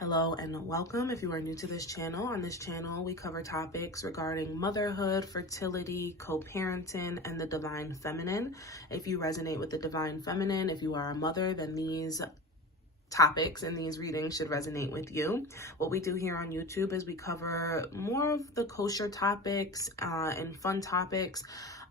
Hello and welcome. If you are new to this channel, on this channel we cover topics regarding motherhood, fertility, co-parenting, and the divine feminine. If you resonate with the divine feminine, if you are a mother, then these topics and these readings should resonate with you. What we do here on YouTube is we cover more of the kosher topics and fun topics.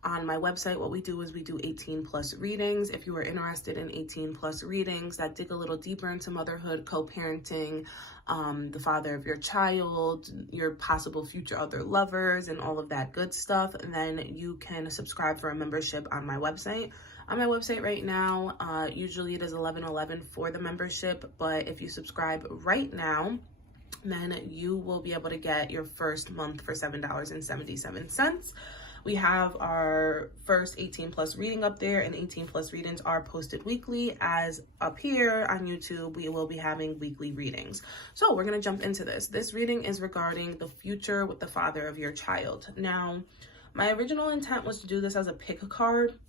On my website, what we do is we do 18 plus readings. If you are interested in 18 plus readings that dig a little deeper into motherhood, co-parenting, the father of your child, your possible future other lovers, and all of that good stuff, then you can subscribe for a membership on my website. On my website right now, usually it is $11.11 for the membership, but if you subscribe right now, then you will be able to get your first month for $7.77. We have our first 18 plus reading up there, and 18 plus readings are posted weekly. As up here on YouTube, we will be having weekly readings. So we're going to jump into this. This reading is regarding the future with the father of your child. Now, my original intent was to do this as a pick a card,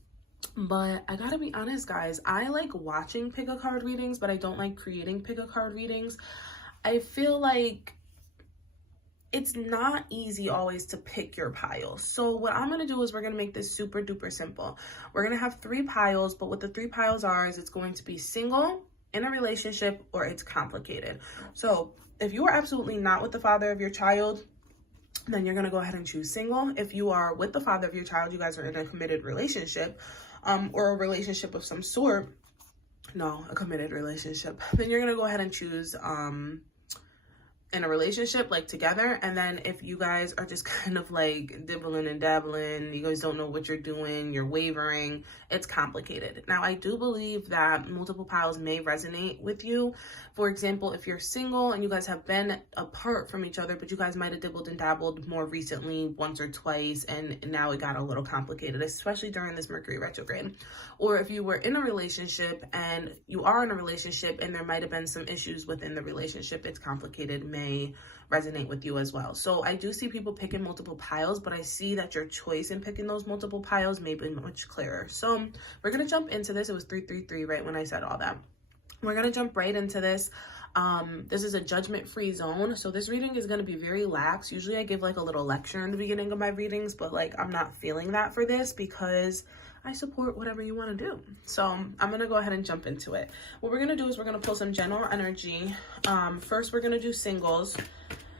but I gotta be honest, guys, I like watching pick a card readings, but I don't like creating pick a card readings. I feel like it's not easy always to pick your piles. So what I'm going to do is we're going to make this super duper simple. We're going to have 3 piles, but what the 3 piles are is it's going to be single, in a relationship, or it's complicated. So if you are absolutely not with the father of your child, then you're going to go ahead and choose single. If you are with the father of your child, you guys are in a committed relationship, or a relationship of some sort. No, a committed relationship. Then you're going to go ahead and choose in a relationship, like together. And then if you guys are just kind of like dibbling and dabbling, you guys don't know what you're doing, you're wavering, it's complicated. Now, I do believe that multiple piles may resonate with you. For example, if you're single and you guys have been apart from each other, but you guys might have dibbled and dabbled more recently, once or twice, and now it got a little complicated, especially during this Mercury retrograde. Or if you were in a relationship and you are in a relationship and there might have been some issues within the relationship, it's complicated, may resonate with you as well. So I do see people picking multiple piles, but I see that your choice in picking those multiple piles may be much clearer. So we're going to jump into this. It was 333 right when I said all that. We're going to jump right into this. This is a judgment-free zone. So this reading is going to be very lax. Usually I give like a little lecture in the beginning of my readings, but like I'm not feeling that for this because I support whatever you want to do. So I'm going to go ahead and jump into it. What we're going to do is we're going to pull some general energy. First, we're going to do singles.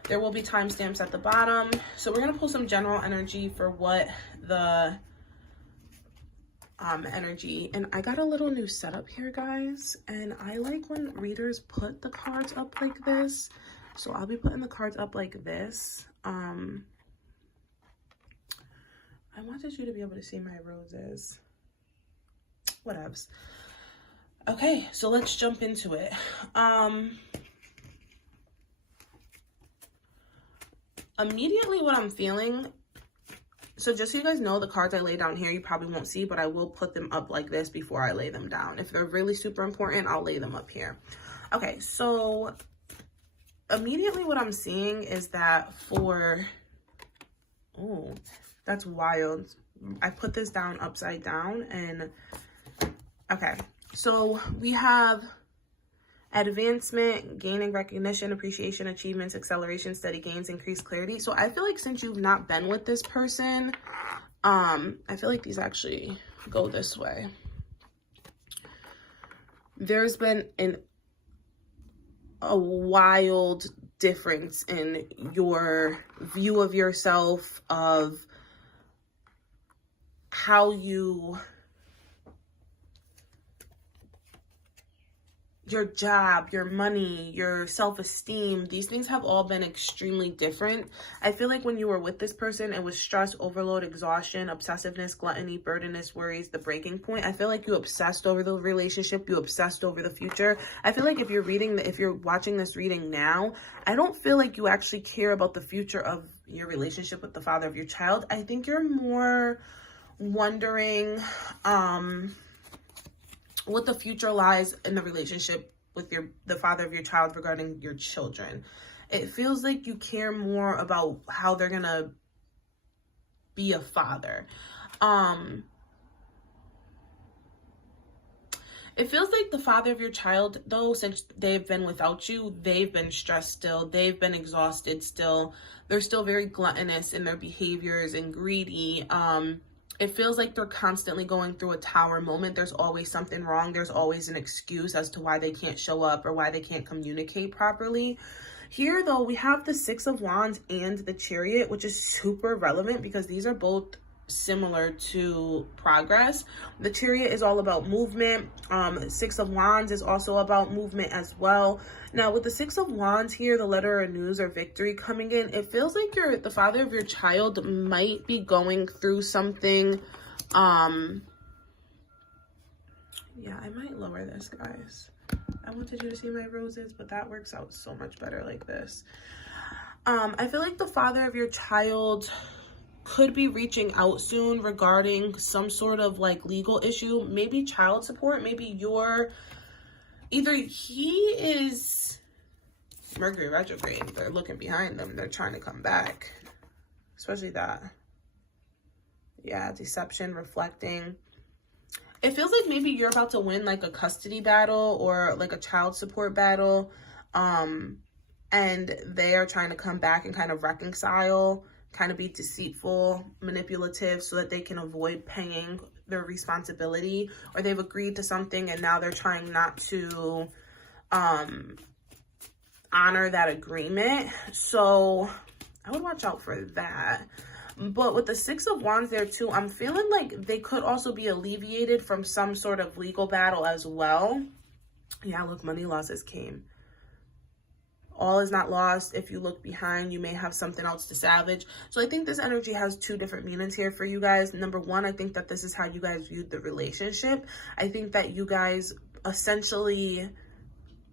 There will be timestamps at the bottom. So we're going to pull some general energy for what the energy. And I got a little new setup here, guys. And I like when readers put the cards up like this. So I'll be putting the cards up like this. I wanted you to be able to see my roses. Whatevs. Okay, so let's jump into it. Immediately what I'm feeling, so just so you guys know, the cards I lay down here, you probably won't see, but I will put them up like this before I lay them down. If they're really super important, I'll lay them up here. Okay, so immediately what I'm seeing is that for, oh, that's wild. I put this down upside down and, okay. So we have advancement, gaining recognition, appreciation, achievements, acceleration, steady gains, increased clarity. So I feel like since you've not been with this person, I feel like these actually go this way. There's been a wild difference in your view of yourself, of how your job, your money, your self-esteem, these things have all been extremely different. I feel like when you were with this person, it was stress, overload, exhaustion, obsessiveness, gluttony, burdenness, worries, the breaking point. I feel like you obsessed over the relationship, you obsessed over the future. I feel like if you're watching this reading now, I don't feel like you actually care about the future of your relationship with the father of your child. I think you're more wondering, what the future lies in the relationship with the father of your child regarding your children. It feels like you care more about how they're gonna be a father. It feels like the father of your child, though, since they've been without you, they've been stressed still. They've been exhausted still. They're still very gluttonous in their behaviors and greedy. It feels like they're constantly going through a tower moment. There's always something wrong. There's always an excuse as to why they can't show up or why they can't communicate properly. Here, though, we have the Six of Wands and the Chariot, which is super relevant because these are both similar to progress. The Chariot is all about movement. Six of Wands is also about movement as well. Now with the Six of Wands here, the letter of news or victory coming in, it feels like the father of your child might be going through something. Yeah, I might lower this, guys. I wanted you to see my roses, but that works out so much better like this. I feel like the father of your child could be reaching out soon regarding some sort of like legal issue, maybe child support, maybe either he is Mercury retrograde, they're looking behind them, they're trying to come back, especially that. Yeah, deception, reflecting. It feels like maybe you're about to win like a custody battle or like a child support battle, and they are trying to come back and kind of reconcile, kind of be deceitful, manipulative, so that they can avoid paying their responsibility, or they've agreed to something and now they're trying not to honor that agreement. So I would watch out for that. But with the Six of Wands there too, I'm feeling like they could also be alleviated from some sort of legal battle as well. Yeah, look, money losses came. All is not lost. If you look behind, you may have something else to salvage. So I think this energy has two different meanings here for you guys. Number one, I think that this is how you guys viewed the relationship. I think that you guys essentially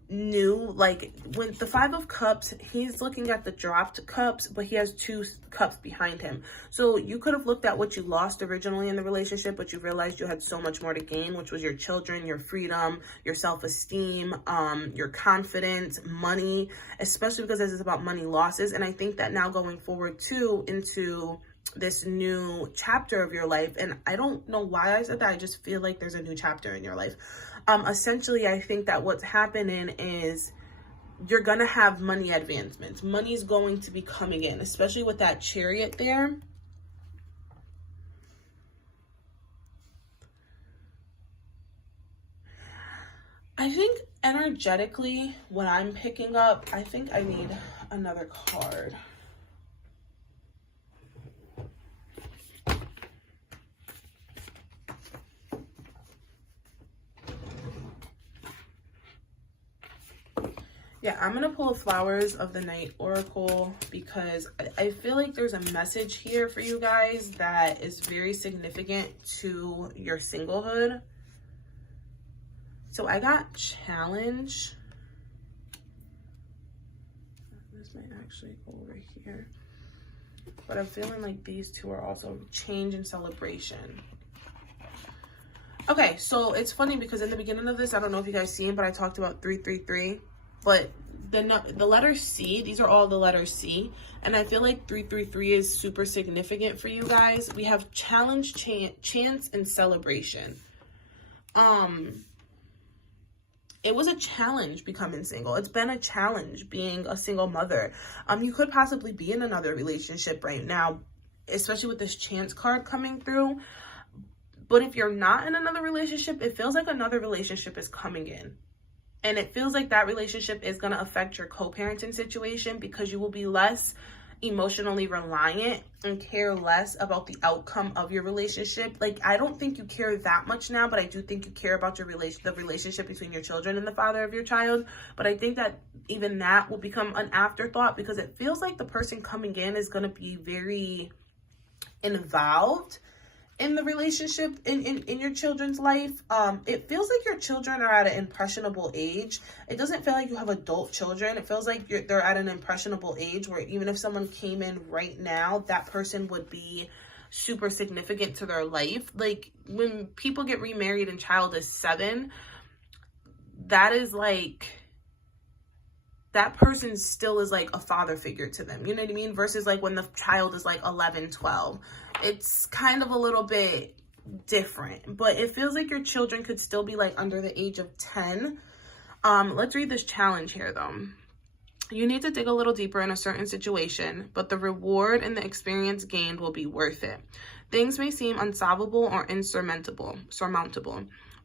knew, like, when the Five of Cups, he's looking at the dropped cups, but he has two cups behind him. So you could have looked at what you lost originally in the relationship, but you realized you had so much more to gain, which was your children, your freedom, your self-esteem, your confidence, money, especially because this is about money losses. And I think that now going forward too into this new chapter of your life, and I don't know why I said that, I just feel like there's a new chapter in your life. Essentially, I think that what's happening is you're going to have money advancements. Money's going to be coming in, especially with that Chariot there. I think energetically, what I'm picking up, I think I need another card. Yeah, I'm going to pull Flowers of the Night Oracle because I feel like there's a message here for you guys that is very significant to your singlehood. So I got challenge. This might actually go over here. But I'm feeling like these two are also change and celebration. Okay, so it's funny because in the beginning of this, I don't know if you guys seen, but I talked about 333. But the letter C, these are all the letters C. And I feel like 333 is super significant for you guys. We have challenge, chance, and celebration. It was a challenge becoming single. It's been a challenge being a single mother. You could possibly be in another relationship right now, especially with this chance card coming through. But if you're not in another relationship, it feels like another relationship is coming in. And it feels like that relationship is going to affect your co-parenting situation because you will be less emotionally reliant and care less about the outcome of your relationship. Like, I don't think you care that much now, but I do think you care about the relationship between your children and the father of your child. But I think that even that will become an afterthought because it feels like the person coming in is going to be very involved in the relationship, in your children's life. It feels like your children are at an impressionable age. It doesn't feel like you have adult children. It feels like they're at an impressionable age where even if someone came in right now, that person would be super significant to their life. Like when people get remarried and child is 7, that is like, that person still is like a father figure to them. You know what I mean? Versus like when the child is like 11, 12. It's kind of a little bit different, but it feels like your children could still be like under the age of 10. Let's read this challenge here though. You need to dig a little deeper in a certain situation, but the reward and the experience gained will be worth it. Things may seem unsolvable or surmountable,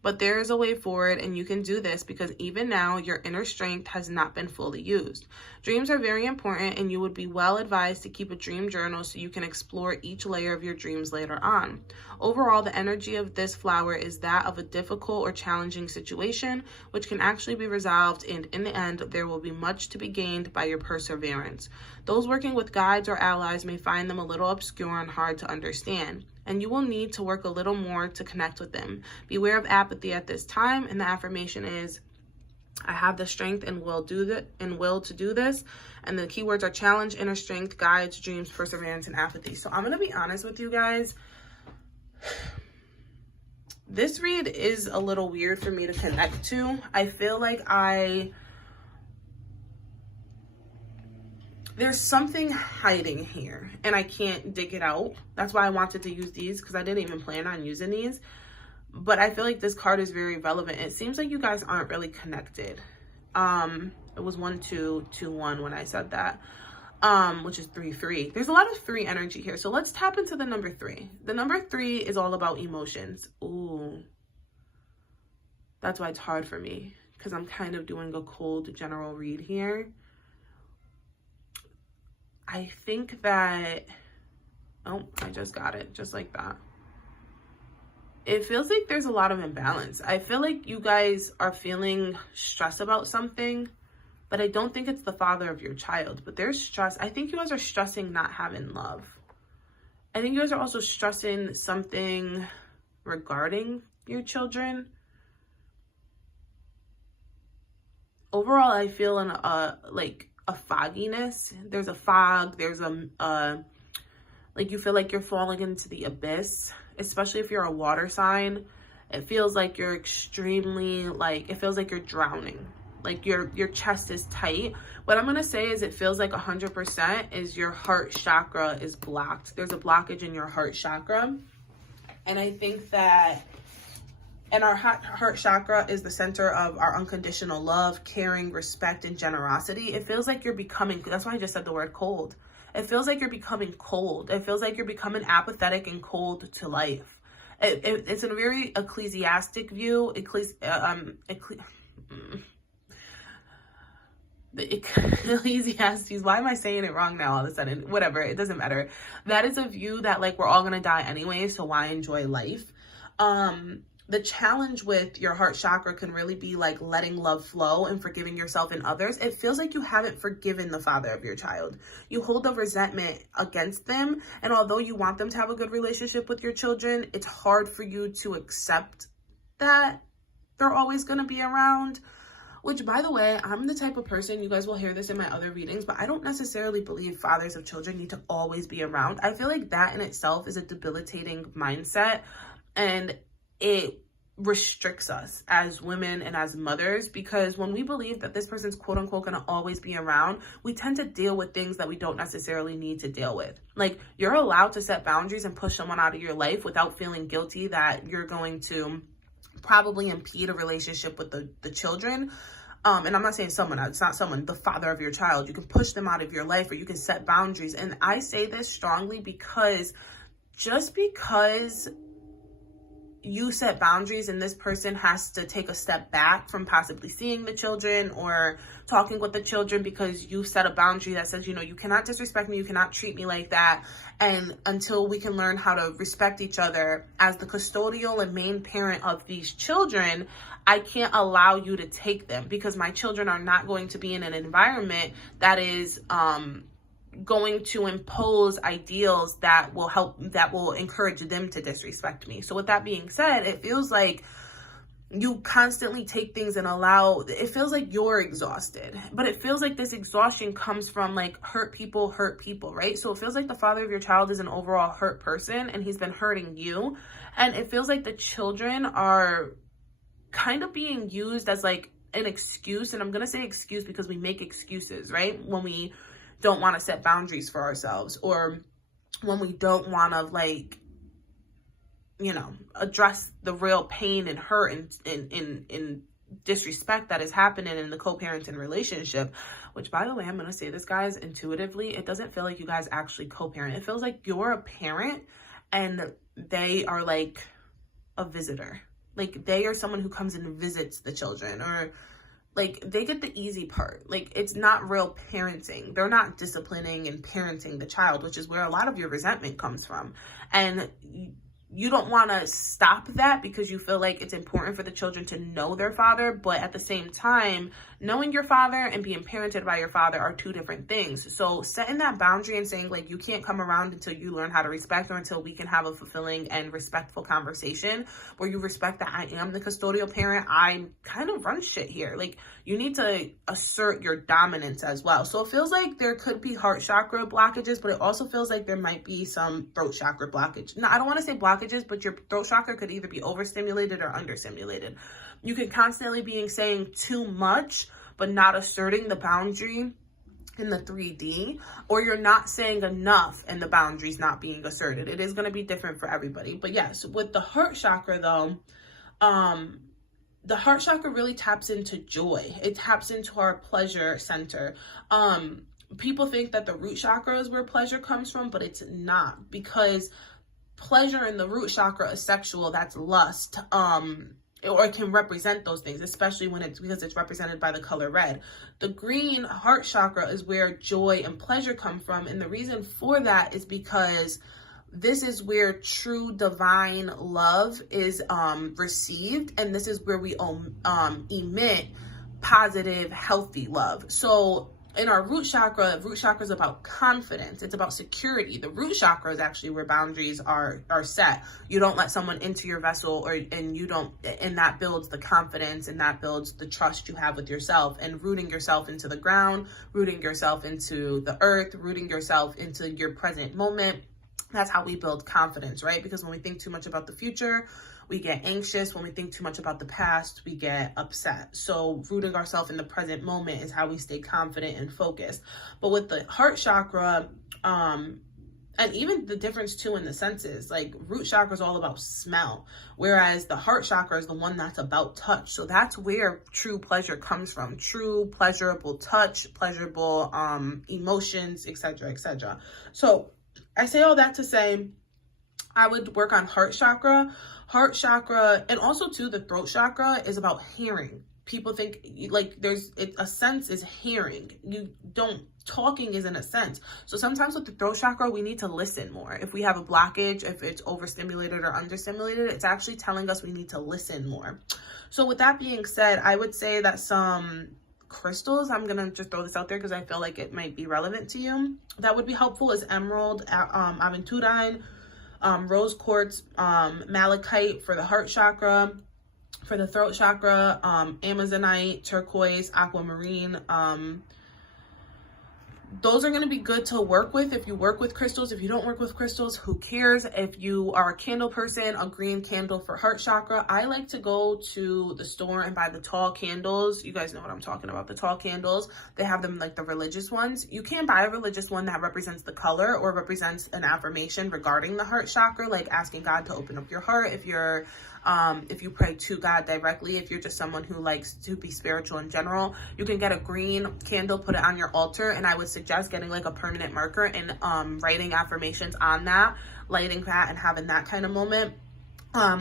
but there is a way forward, and you can do this because even now your inner strength has not been fully used. Dreams are very important, and you would be well advised to keep a dream journal so you can explore each layer of your dreams later on. Overall, the energy of this flower is that of a difficult or challenging situation, which can actually be resolved, and in the end, there will be much to be gained by your perseverance. Those working with guides or allies may find them a little obscure and hard to understand, and you will need to work a little more to connect with them. Beware of apathy at this time, and the affirmation is, I have the strength and will to do this. And the keywords are challenge, inner strength, guides, dreams, perseverance, and apathy. So I'm going to be honest with you guys. This read is a little weird for me to connect to. I feel like there's something hiding here and I can't dig it out. That's why I wanted to use these, because I didn't even plan on using these. But I feel like this card is very relevant. It seems like you guys aren't really connected. It was 1 2 2 1 when I said that, which is 3 3. There's a lot of 3 energy here. So let's tap into the number 3. The number 3 is all about emotions. Ooh, that's why it's hard for me, because I'm kind of doing a cold general read here. I think that, oh, I just got it just like that. It feels like there's a lot of imbalance. I feel like you guys are feeling stress about something, but I don't think it's the father of your child, but there's stress. I think you guys are stressing not having love. I think you guys are also stressing something regarding your children. Overall, I feel like a fogginess. There's a fog. There's like you feel like you're falling into the abyss, especially if you're a water sign. It feels like you're extremely, like, it feels like you're drowning. Like your chest is tight. What I'm going to say is it feels like 100% is your heart chakra is blocked. There's a blockage in your heart chakra. And I think that, and our heart chakra is the center of our unconditional love, caring, respect, and generosity. It feels like you're becoming, that's why I just said the word cold. It feels like you're becoming cold. It feels like you're becoming apathetic and cold to life. It's a very ecclesiastic view. Ecclesiastes, why am I saying it wrong now all of a sudden? Whatever, it doesn't matter. That is a view that, like, we're all gonna die anyway, so why enjoy life? The challenge with your heart chakra can really be like letting love flow and forgiving yourself and others. It feels like you haven't forgiven the father of your child. You hold the resentment against them. And although you want them to have a good relationship with your children, it's hard for you to accept that they're always going to be around. Which, by the way, I'm the type of person, you guys will hear this in my other readings, but I don't necessarily believe fathers of children need to always be around. I feel like that in itself is a debilitating mindset. And it restricts us as women and as mothers, because when we believe that this person's quote unquote going to always be around, we tend to deal with things that we don't necessarily need to deal with. Like, you're allowed to set boundaries and push someone out of your life without feeling guilty that you're going to probably impede a relationship with the children. And I'm not saying someone, it's not someone, the father of your child. You can push them out of your life, or you can set boundaries. And I say this strongly because just because you set boundaries and this person has to take a step back from possibly seeing the children or talking with the children because you set a boundary that says, you know, you cannot disrespect me, you cannot treat me like that. And until we can learn how to respect each other as the custodial and main parent of these children, I can't allow you to take them, because my children are not going to be in an environment that is going to impose ideals that will encourage them to disrespect me. So with that being said, it feels like you constantly take things and it feels like you're exhausted, but it feels like this exhaustion comes from like hurt people, right? So it feels like the father of your child is an overall hurt person and he's been hurting you. And it feels like the children are kind of being used as like an excuse. And I'm going to say excuse because we make excuses, right? When we don't want to set boundaries for ourselves, or when we don't want to, like, address the real pain and hurt and disrespect that is happening in the co-parenting relationship. Which, by the way, I'm going to say this, guys, intuitively, it doesn't feel like you guys actually co-parent. It feels like you're a parent and they are like a visitor. Like, they are someone who comes and visits the children, or like they get the easy part. Like, it's not real parenting. They're not disciplining and parenting the child, which is where a lot of your resentment comes from. And you don't want to stop that because you feel like it's important for the children to know their father. But at the same time, knowing your father and being parented by your father are two different things. So setting that boundary and saying, like, you can't come around until you learn how to respect, or until we can have a fulfilling and respectful conversation where you respect that I am the custodial parent. I kind of run shit here. Like, you need to assert your dominance as well. So it feels like there could be heart chakra blockages, but it also feels like there might be some throat chakra blockage. Now, I don't want to say blockages, but your throat chakra could either be overstimulated or understimulated. You can constantly be saying too much, but not asserting the boundary in the 3D, or you're not saying enough and the boundaries not being asserted. It is going to be different for everybody. But yes, with the heart chakra though, the heart chakra really taps into joy. It taps into our pleasure center. People think that the root chakra is where pleasure comes from, but it's not, because pleasure in the root chakra is sexual. That's lust. Or it can represent those things, especially because it's represented by the color red. The green heart chakra is where joy and pleasure come from. And the reason for that is because this is where true divine love is received. And this is where we emit positive, healthy love. So in our root chakra is about confidence. It's about security. The root chakra is actually where boundaries are set. You don't let someone into your vessel, and that builds the confidence, and that builds the trust you have with yourself, and rooting yourself into the ground, rooting yourself into the earth, rooting yourself into your present moment. That's how we build confidence, right? Because when we think too much about the future, we get anxious. When we think too much about the past, we get upset. So rooting ourselves in the present moment is how we stay confident and focused. But with the heart chakra, and even the difference too in the senses, like root chakra is all about smell, whereas the heart chakra is the one that's about touch. So that's where true pleasure comes from. True pleasurable touch, pleasurable emotions, etc., etc. So I say all that to say, I would work on heart chakra, and also too, the throat chakra is about hearing. People think like a sense is hearing. Talking isn't a sense. So sometimes with the throat chakra, we need to listen more. If we have a blockage, if it's overstimulated or understimulated, it's actually telling us we need to listen more. So with that being said, I would say that some crystals, I'm gonna just throw this out there because I feel like it might be relevant to you, that would be helpful is emerald, aventurine, rose quartz, malachite for the heart chakra. For the throat chakra, amazonite, turquoise, aquamarine. Those are going to be good to work with if you work with crystals. If you don't work with crystals, who cares? If you are a candle person, a green candle for heart chakra. I like to go to the store and buy the tall candles. You guys know what I'm talking about, the tall candles. They have them like the religious ones. You can buy a religious one that represents the color or represents an affirmation regarding the heart chakra, like asking God to open up your heart. If you pray to God directly, if you're just someone who likes to be spiritual in general, you can get a green candle, put it on your altar, and I would suggest getting like a permanent marker and writing affirmations on that, lighting that and having that kind of moment.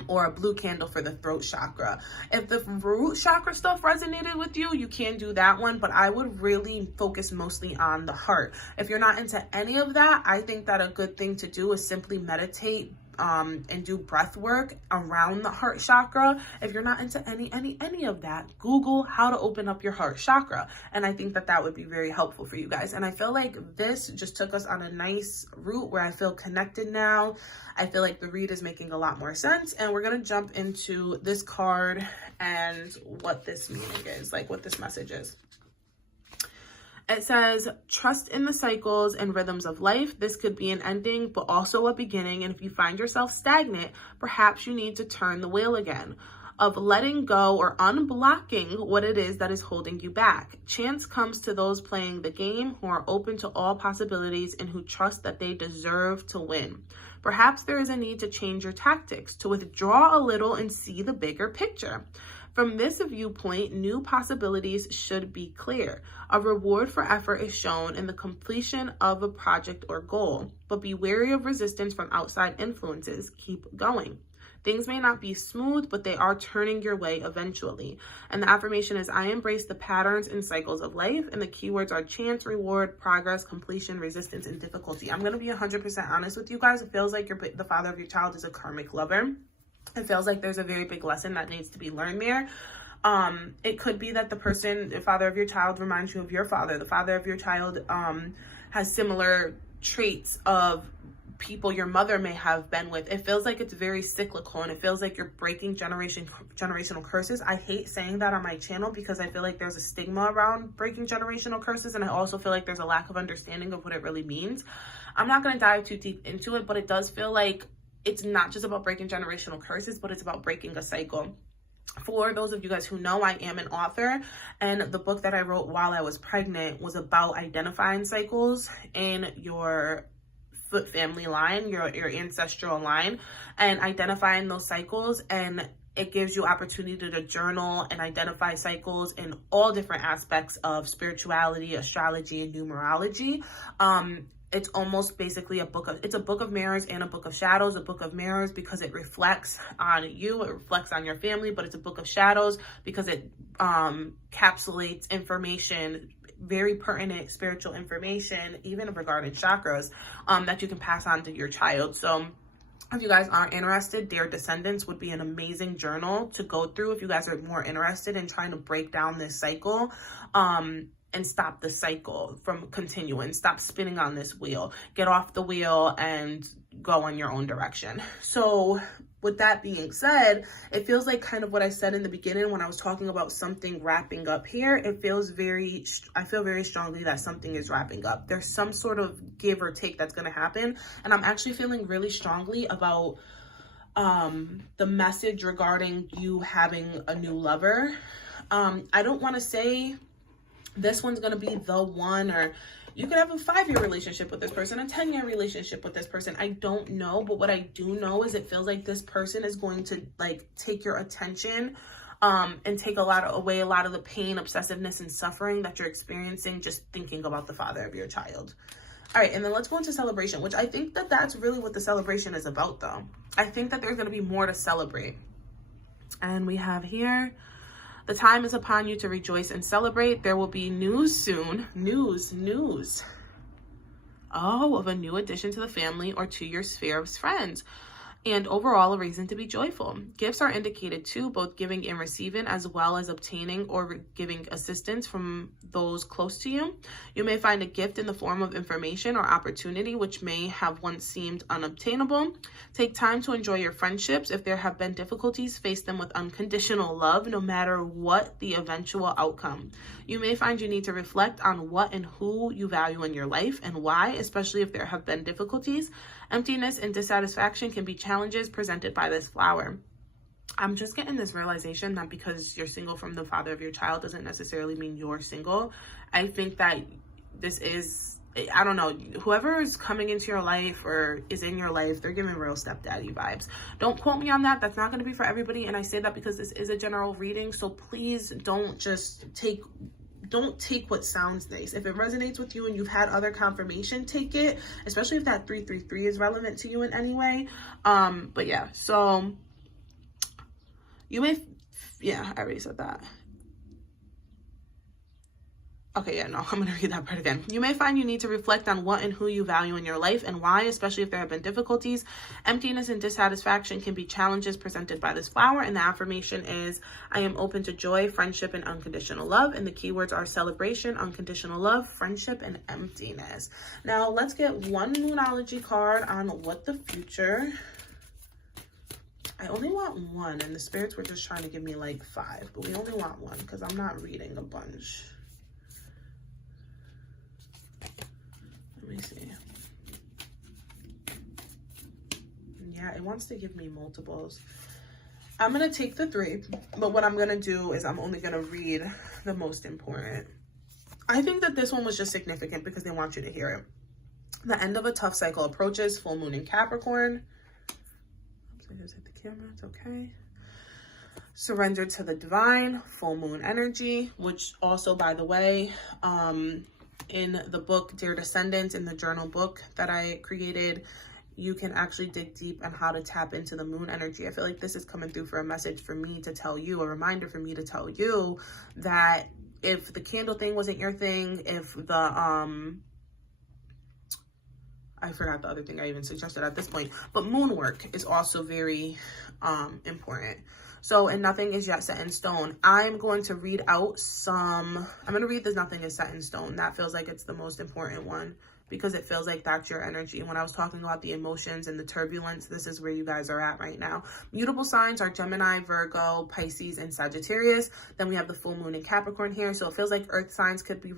Or a blue candle for the throat chakra. If the root chakra stuff resonated with you, you can do that one, but I would really focus mostly on the heart. If you're not into any of that, I think that a good thing to do is simply meditate and do breath work around the heart chakra. If you're not into any of that, Google how to open up your heart chakra. And I think that that would be very helpful for you guys. And I feel like this just took us on a nice route where I feel connected now. I feel like the read is making a lot more sense. And we're going to jump into this card and what this meaning is, like what this message is. It says, trust in the cycles and rhythms of life. This could be an ending, but also a beginning. And if you find yourself stagnant, perhaps you need to turn the wheel again, of letting go or unblocking what it is that is holding you back. Chance comes to those playing the game who are open to all possibilities and who trust that they deserve to win. Perhaps there is a need to change your tactics, to withdraw a little and see the bigger picture. From this viewpoint, new possibilities should be clear. A reward for effort is shown in the completion of a project or goal, but be wary of resistance from outside influences. Keep going. Things may not be smooth, but they are turning your way eventually. And the affirmation is, I embrace the patterns and cycles of life. And the keywords are chance, reward, progress, completion, resistance, and difficulty. I'm going to be 100% honest with you guys. It feels like the father of your child is a karmic lover. It feels like there's a very big lesson that needs to be learned there. It could be that the father of your child reminds you of your father. The father of your child has similar traits of people your mother may have been with. It feels like it's very cyclical, and it feels like you're breaking generational curses. I hate saying that on my channel because I feel like there's a stigma around breaking generational curses, and I also feel like there's a lack of understanding of what it really means. I'm not going to dive too deep into it, but it does feel like it's not just about breaking generational curses, but it's about breaking a cycle. For those of you guys who know, I am an author, and the book that I wrote while I was pregnant was about identifying cycles in your family line, your ancestral line, and identifying those cycles. And it gives you opportunity to journal and identify cycles in all different aspects of spirituality, astrology, and numerology. It's almost basically a book of mirrors and a book of shadows. A book of mirrors because it reflects on you, it reflects on your family, but it's a book of shadows because it encapsulates information, very pertinent spiritual information, even regarding chakras, that you can pass on to your child. So if you guys aren't interested, Dear Descendants would be an amazing journal to go through if you guys are more interested in trying to break down this cycle, and stop the cycle from continuing. Stop spinning on this wheel. Get off the wheel and go in your own direction. So with that being said, it feels like kind of what I said in the beginning when I was talking about something wrapping up here. I feel very strongly that something is wrapping up. There's some sort of give or take that's going to happen. And I'm actually feeling really strongly about the message regarding you having a new lover. I don't want to say this one's going to be the one, or you could have a 5-year relationship with this person, a 10-year relationship with this person. I don't know, but what I do know is it feels like this person is going to like take your attention and take away a lot of the pain, obsessiveness, and suffering that you're experiencing just thinking about the father of your child. All right, and then let's go into celebration, which I think that that's really what the celebration is about, though. I think that there's going to be more to celebrate. And we have here, the time is upon you to rejoice and celebrate. There will be news soon. News. Oh, of a new addition to the family or to your sphere of friends. And overall, a reason to be joyful. Gifts are indicated too, both giving and receiving, as well as obtaining or giving assistance from those close to you. You may find a gift in the form of information or opportunity, which may have once seemed unobtainable. Take time to enjoy your friendships. If there have been difficulties, face them with unconditional love, no matter what the eventual outcome. You may find you need to reflect on what and who you value in your life and why, especially if there have been difficulties. Emptiness and dissatisfaction can be challenges presented by this flower. I'm just getting this realization that because you're single from the father of your child doesn't necessarily mean you're single. I think that this is, I don't know, whoever is coming into your life or is in your life, they're giving real stepdaddy vibes. Don't quote me on that. That's not going to be for everybody. And I say that because this is a general reading. So please don't take what sounds nice. If it resonates with you and you've had other confirmation, take it, especially if that 333 is relevant to you in any way. But yeah, so you may, I already said that. Okay, yeah, no, I'm going to read that part again. You may find you need to reflect on what and who you value in your life and why, especially if there have been difficulties. Emptiness and dissatisfaction can be challenges presented by this flower. And the affirmation is, I am open to joy, friendship, and unconditional love. And the keywords are celebration, unconditional love, friendship, and emptiness. Now, let's get one Moonology card on what the future. I only want one, and the spirits were just trying to give me like 5, but we only want one because I'm not reading a bunch. Let me see. Yeah, it wants to give me multiples. I'm going to take the 3, but what I'm going to do is I'm only going to read the most important. I think that this one was just significant because they want you to hear it. The end of a tough cycle approaches. Full moon in Capricorn. Oops, I just hit the camera. It's okay. Surrender to the divine. Full moon energy, which also, by the way, in the book Dear Descendants, in the journal book that I created, you can actually dig deep on how to tap into the moon energy. I feel like this is coming through for a message for me to tell you, a reminder for me to tell you that if the candle thing wasn't your thing, if the I forgot the other thing I even suggested at this point, but moon work is also very important. So, and nothing is yet set in stone. I'm going to read out I'm going to read this nothing is set in stone. That feels like it's the most important one, because it feels like that's your energy. When I was talking about the emotions and the turbulence, this is where you guys are at right now. Mutable signs are Gemini, Virgo, Pisces, and Sagittarius. Then we have the full moon in Capricorn here. So it feels like earth signs could be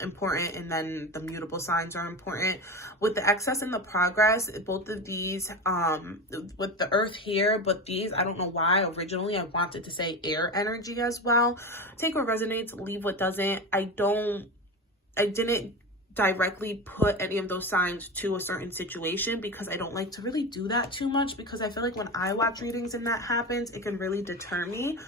important, and then the mutable signs are important. With the excess and the progress, both of these, with the earth here, but these, I don't know why, originally I wanted to say air energy as well. Take what resonates, leave what doesn't. I didn't directly put any of those signs to a certain situation, because I don't like to really do that too much, because I feel like when I watch readings and that happens, it can really deter me.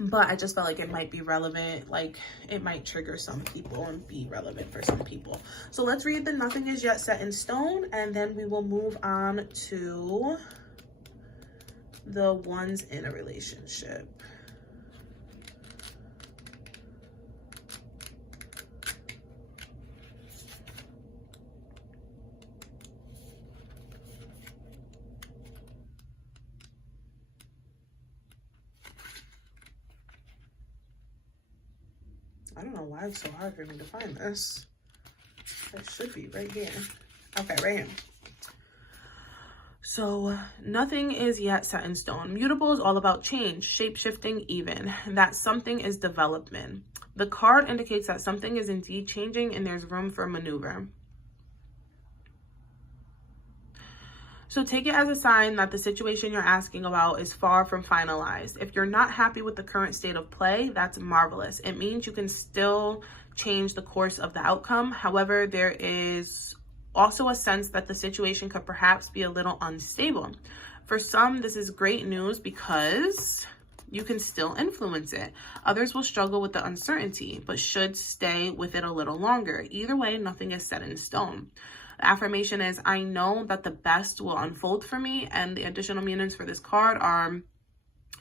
But I just felt like it might be relevant, like it might trigger some people and be relevant for some people. So let's read the nothing is yet set in stone, and then we will move on to the ones in a relationship. I don't know why it's so hard for me to find this. It should be right here. Okay, right here. So nothing is yet set in stone. Mutable is all about change, shape-shifting even. That something is development. The card indicates that something is indeed changing and there's room for maneuver. So take it as a sign that the situation you're asking about is far from finalized. If you're not happy with the current state of play, that's marvelous. It means you can still change the course of the outcome. However, there is also a sense that the situation could perhaps be a little unstable. For some, this is great news because you can still influence it. Others will struggle with the uncertainty, but should stay with it a little longer. Either way, nothing is set in stone. The affirmation is, I know that the best will unfold for me. And the additional meanings for this card are,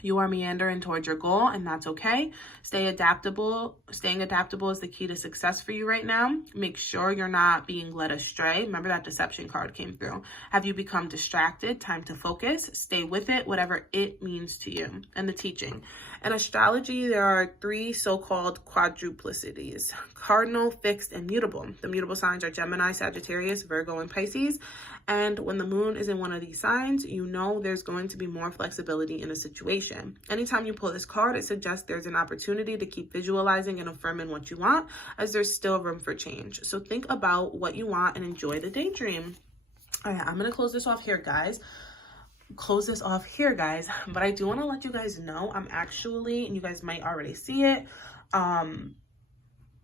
you are meandering towards your goal, and that's okay. Stay adaptable. Staying adaptable is the key to success for you right now. Make sure you're not being led astray. Remember that deception card came through. Have you become distracted? Time to focus. Stay with it, whatever it means to you. And the teaching. In astrology, there are 3 so-called quadruplicities: cardinal, fixed, and mutable. The mutable signs are Gemini, Sagittarius, Virgo, and Pisces. And when the moon is in one of these signs, you know there's going to be more flexibility in a situation. Anytime you pull this card, it suggests there's an opportunity to keep visualizing and affirming what you want, as there's still room for change. So think about what you want and enjoy the daydream. All right, I'm going to close this off here, guys. But I do want to let you guys know I'm actually, and you guys might already see it,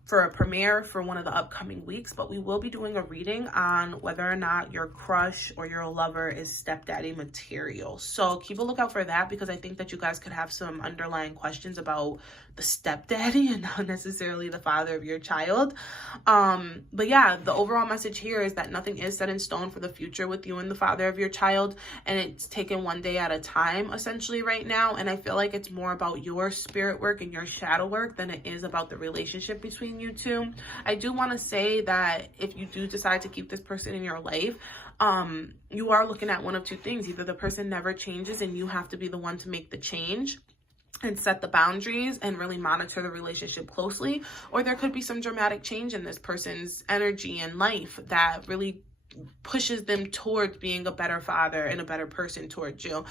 for a premiere for one of the upcoming weeks, but we will be doing a reading on whether or not your crush or your lover is stepdaddy material. So keep a lookout for that, because I think that you guys could have some underlying questions about the stepdaddy and not necessarily the father of your child. But yeah, the overall message here is that nothing is set in stone for the future with you and the father of your child, and it's taken one day at a time essentially right now. And I feel like it's more about your spirit work and your shadow work than it is about the relationship between you two. I do want to say that if you do decide to keep this person in your life, you are looking at one of 2 things. Either the person never changes and you have to be the one to make the change and set the boundaries and really monitor the relationship closely, or there could be some dramatic change in this person's energy and life that really pushes them towards being a better father and a better person towards you.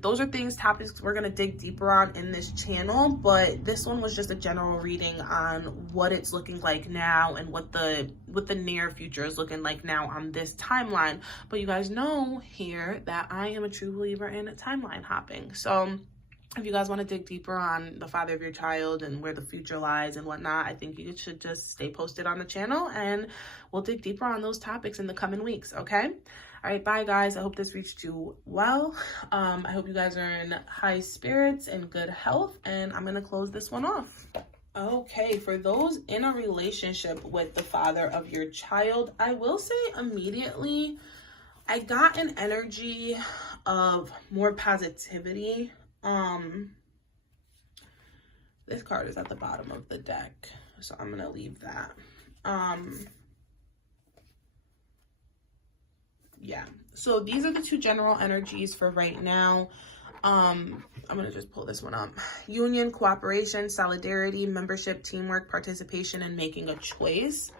Those are topics we're going to dig deeper on in this channel, but this one was just a general reading on what it's looking like now and what the near future is looking like now on this timeline. But you guys know here that I am a true believer in timeline hopping. So If you guys want to dig deeper on the father of your child and where the future lies and whatnot, I think you should just stay posted on the channel and we'll dig deeper on those topics in the coming weeks, okay? All right, bye guys. I hope this reached you well. I hope you guys are in high spirits and good health, and I'm going to close this one off. Okay, for those in a relationship with the father of your child, I will say immediately, I got an energy of more positivity. This card is at the bottom of the deck, so I'm gonna leave that. Yeah, so these are the two general energies for right now. I'm gonna just pull this one up. Union, cooperation, solidarity, membership, teamwork, participation, and making a choice.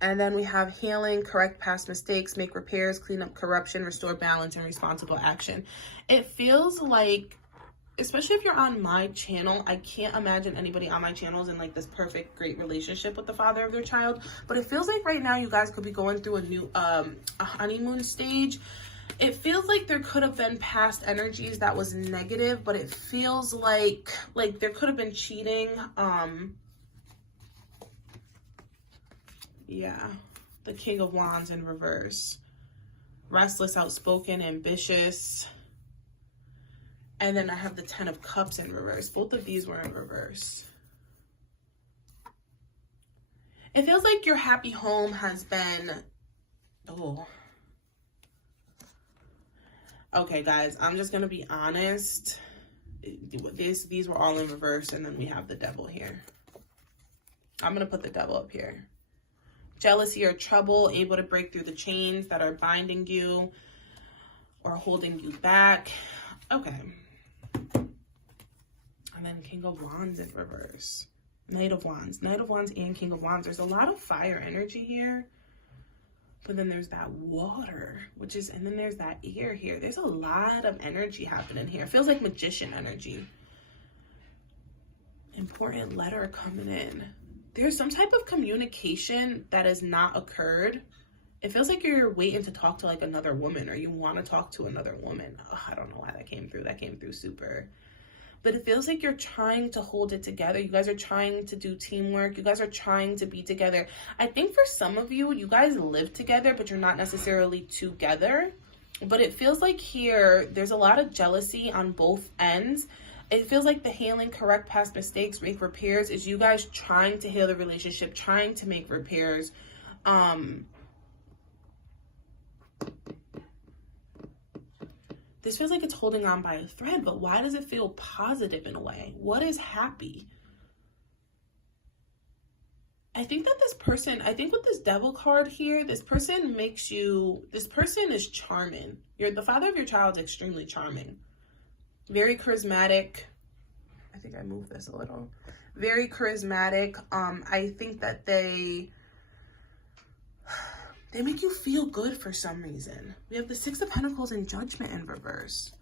And then we have healing, correct past mistakes, make repairs, clean up corruption, restore balance, and responsible action. It feels like, especially if you're on my channel, I can't imagine anybody on my channel is in like this perfect, great relationship with the father of their child. But it feels like right now you guys could be going through a new, a honeymoon stage. It feels like there could have been past energies that was negative, but it feels like there could have been cheating. Yeah, the King of Wands in reverse. Restless, outspoken, ambitious. And then I have the 10 of Cups in reverse. Both of these were in reverse. It feels like your happy home has been... Oh. Okay, guys, I'm just going to be honest. These were all in reverse, and then we have the Devil here. I'm going to put the Devil up here. Jealousy or trouble, able to break through the chains that are binding you or holding you back. Okay. And then King of Wands in reverse. Knight of Wands. Knight of Wands and King of Wands. There's a lot of fire energy here. But then there's that water, and then there's that air here. There's a lot of energy happening here. It feels like magician energy. Important letter coming in. There's some type of communication that has not occurred. It feels like you're waiting to talk to like another woman, or you want to talk to another woman. Oh, I don't know why that came through. That came through super. But it feels like you're trying to hold it together. You guys are trying to do teamwork. You guys are trying to be together. I think for some of you, you guys live together, but you're not necessarily together. But it feels like here, there's a lot of jealousy on both ends. It feels like the healing, correct past mistakes, make repairs is you guys trying to heal the relationship, trying to make repairs. This feels like it's holding on by a thread, but why does it feel positive in a way? What is happy? I think that this person, with this Devil card here, this person is charming. The father of your child is extremely charming. Very charismatic. I think I moved this a little. Very charismatic. I think that they make you feel good for some reason. We have the 6 of Pentacles and Judgment in reverse.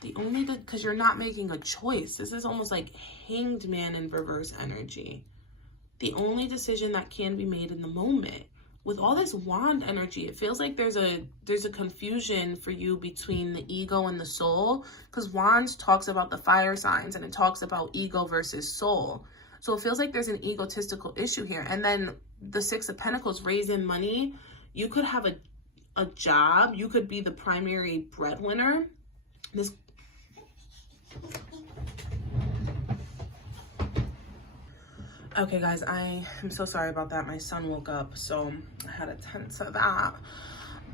Because you're not making a choice. This is almost like Hanged Man in reverse energy. The only decision that can be made in the moment. With all this wand energy, it feels like there's a confusion for you between the ego and the soul, because wands talks about the fire signs and it talks about ego versus soul. So it feels like there's an egotistical issue here. And then the 6 of Pentacles, raising money. You could have a job. You could be the primary breadwinner. Okay, guys, I am so sorry about that. My son woke up, so I had to tend to that.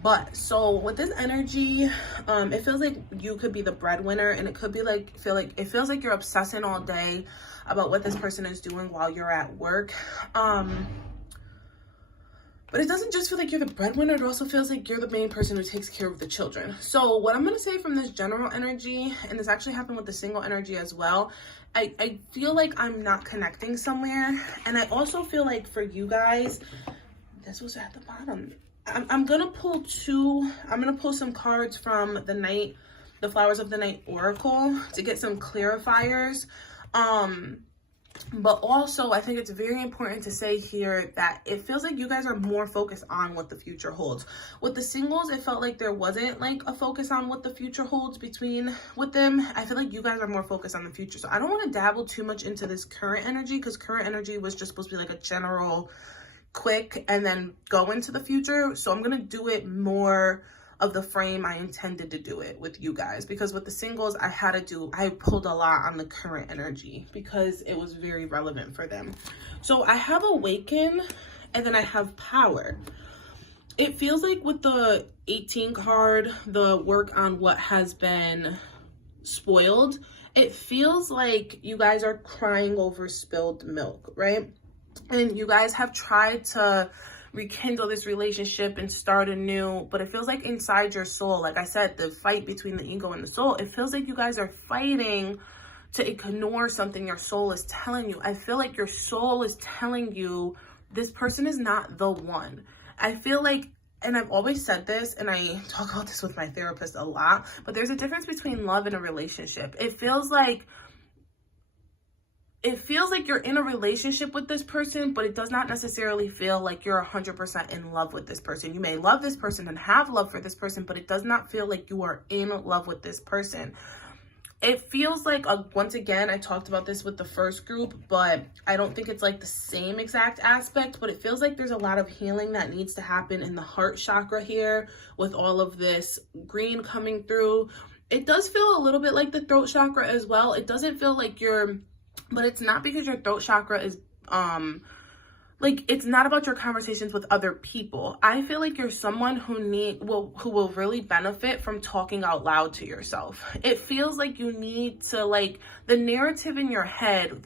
But so with this energy, it feels like you could be the breadwinner, and it could be like, it feels like you're obsessing all day about what this person is doing while you're at work. But it doesn't just feel like you're the breadwinner. It also feels like you're the main person who takes care of the children. So what I'm going to say from this general energy, and this actually happened with the single energy as well, I feel like I'm not connecting somewhere. And I also feel like for you guys, this was at the bottom. I'm going to pull some cards from the Flowers of the Night Oracle to get some clarifiers. But also, I think it's very important to say here that it feels like you guys are more focused on what the future holds. With the singles, it felt like there wasn't like a focus on what the future holds with them. I feel like you guys are more focused on the future. So I don't want to dabble too much into this current energy, because current energy was just supposed to be like a general quick and then go into the future. So I'm going to do it more of the frame I intended to do it with you guys, because with the singles I pulled a lot on the current energy because it was very relevant for them. So I have Awaken and then I have Power. It feels like with the 18 card, the work on what has been spoiled, it feels like you guys are crying over spilled milk, right? And you guys have tried to rekindle this relationship and start anew, but it feels like inside your soul, like I said, the fight between the ego and the soul, it feels like you guys are fighting to ignore something your soul is telling you. I feel like your soul is telling you this person is not the one. I feel like, and I've always said this, and I talk about this with my therapist a lot, but there's a difference between love and a relationship. It feels like you're in a relationship with this person, but it does not necessarily feel like you're 100% in love with this person. You may love this person and have love for this person, but it does not feel like you are in love with this person. It feels like, once again, I talked about this with the first group, but I don't think it's like the same exact aspect, but it feels like there's a lot of healing that needs to happen in the heart chakra here with all of this green coming through. It does feel a little bit like the throat chakra as well. It doesn't feel like but it's not because your throat chakra is, like, it's not about your conversations with other people. I feel like you're someone who will really benefit from talking out loud to yourself. It feels like you need to, like, the narrative in your head,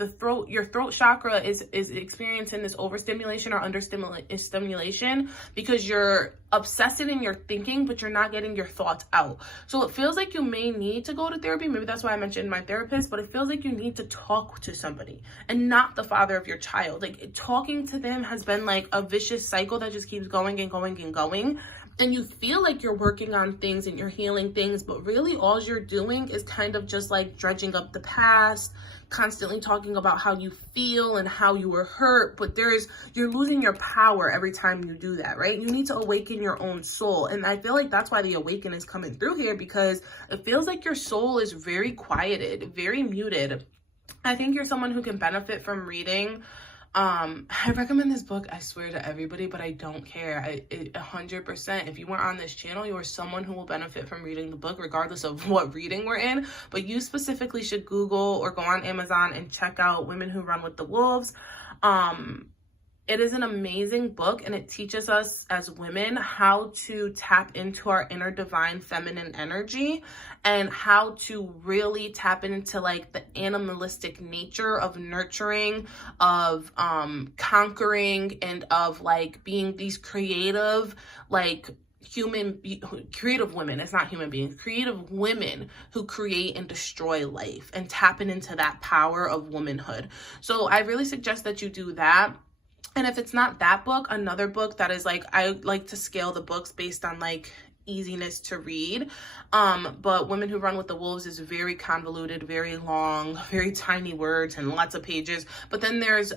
your throat chakra is experiencing this overstimulation or understimulation because you're obsessing in your thinking, but you're not getting your thoughts out. So it feels like you may need to go to therapy. Maybe that's why I mentioned my therapist, but it feels like you need to talk to somebody and not the father of your child. Like, talking to them has been like a vicious cycle that just keeps going and going and going. And you feel like you're working on things and you're healing things, but really all you're doing is kind of just like dredging up the past, constantly talking about how you feel and how you were hurt, but you're losing your power every time you do that, right? You need to awaken your own soul. And I feel like that's why the awaken is coming through here, because it feels like your soul is very quieted, very muted. I think you're someone who can benefit from reading. I recommend this book, I swear, to everybody, but I don't care. 100%. If you weren't on this channel, you are someone who will benefit from reading the book, regardless of what reading we're in. But you specifically should Google or go on Amazon and check out Women Who Run with the Wolves. It is an amazing book, and it teaches us as women how to tap into our inner divine feminine energy and how to really tap into like the animalistic nature of nurturing, of conquering, and of like being these creative, like creative women. It's not human beings, creative women who create and destroy life, and tapping into that power of womanhood. So I really suggest that you do that. And if it's not that book, another book that is like, I like to scale the books based on like easiness to read. But Women Who Run with the Wolves is very convoluted, very long, very tiny words and lots of pages. But then there's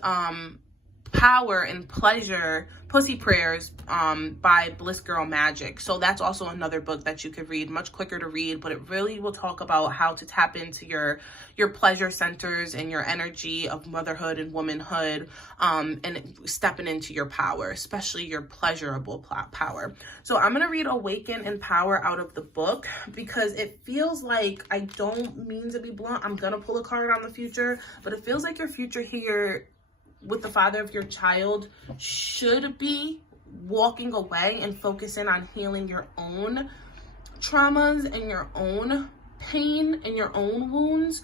Power and Pleasure, Pussy Prayers by Bliss Girl Magic. So that's also another book that you could read, much quicker to read, but it really will talk about how to tap into your pleasure centers and your energy of motherhood and womanhood, and stepping into your power, especially your pleasurable power. So I'm going to read Awaken and Power out of the book because it feels like, I don't mean to be blunt, I'm going to pull a card on the future, but it feels like your future here with the father of your child should be walking away and focusing on healing your own traumas and your own pain and your own wounds,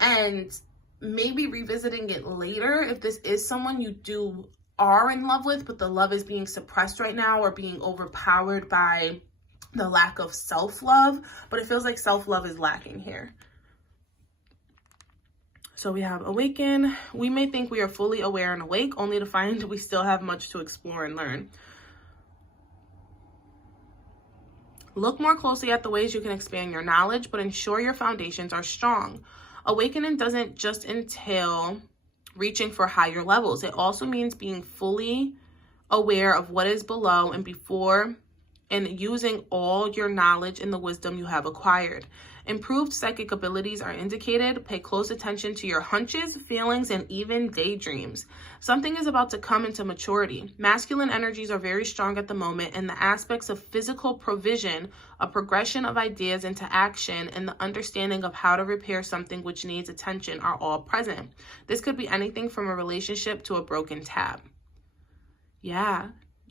and maybe revisiting it later if this is someone you are in love with, but the love is being suppressed right now or being overpowered by the lack of self-love. But it feels like self-love is lacking here. So we have Awaken. We may think we are fully aware and awake, only to find we still have much to explore and learn. Look more closely at the ways you can expand your knowledge, but ensure your foundations are strong. Awakening doesn't just entail reaching for higher levels. It also means being fully aware of what is below and before, and using all your knowledge and the wisdom you have acquired. Improved psychic abilities are indicated. Pay close attention to your hunches, feelings, and even daydreams. Something is about to come into maturity. Masculine energies are very strong at the moment, and the aspects of physical provision, a progression of ideas into action, and the understanding of how to repair something which needs attention are all present. This could be anything from a relationship to a broken tab. Yeah,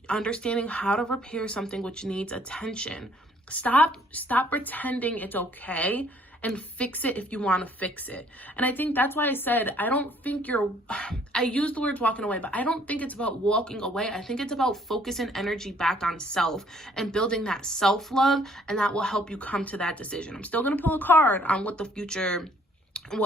understanding how to repair something which needs attention. Stop pretending it's okay and fix it if you want to fix it. And I think that's why I said, I use the words walking away, but I don't think it's about walking away. I think it's about focusing energy back on self and building that self-love, and that will help you come to that decision. I'm still going to pull a card on what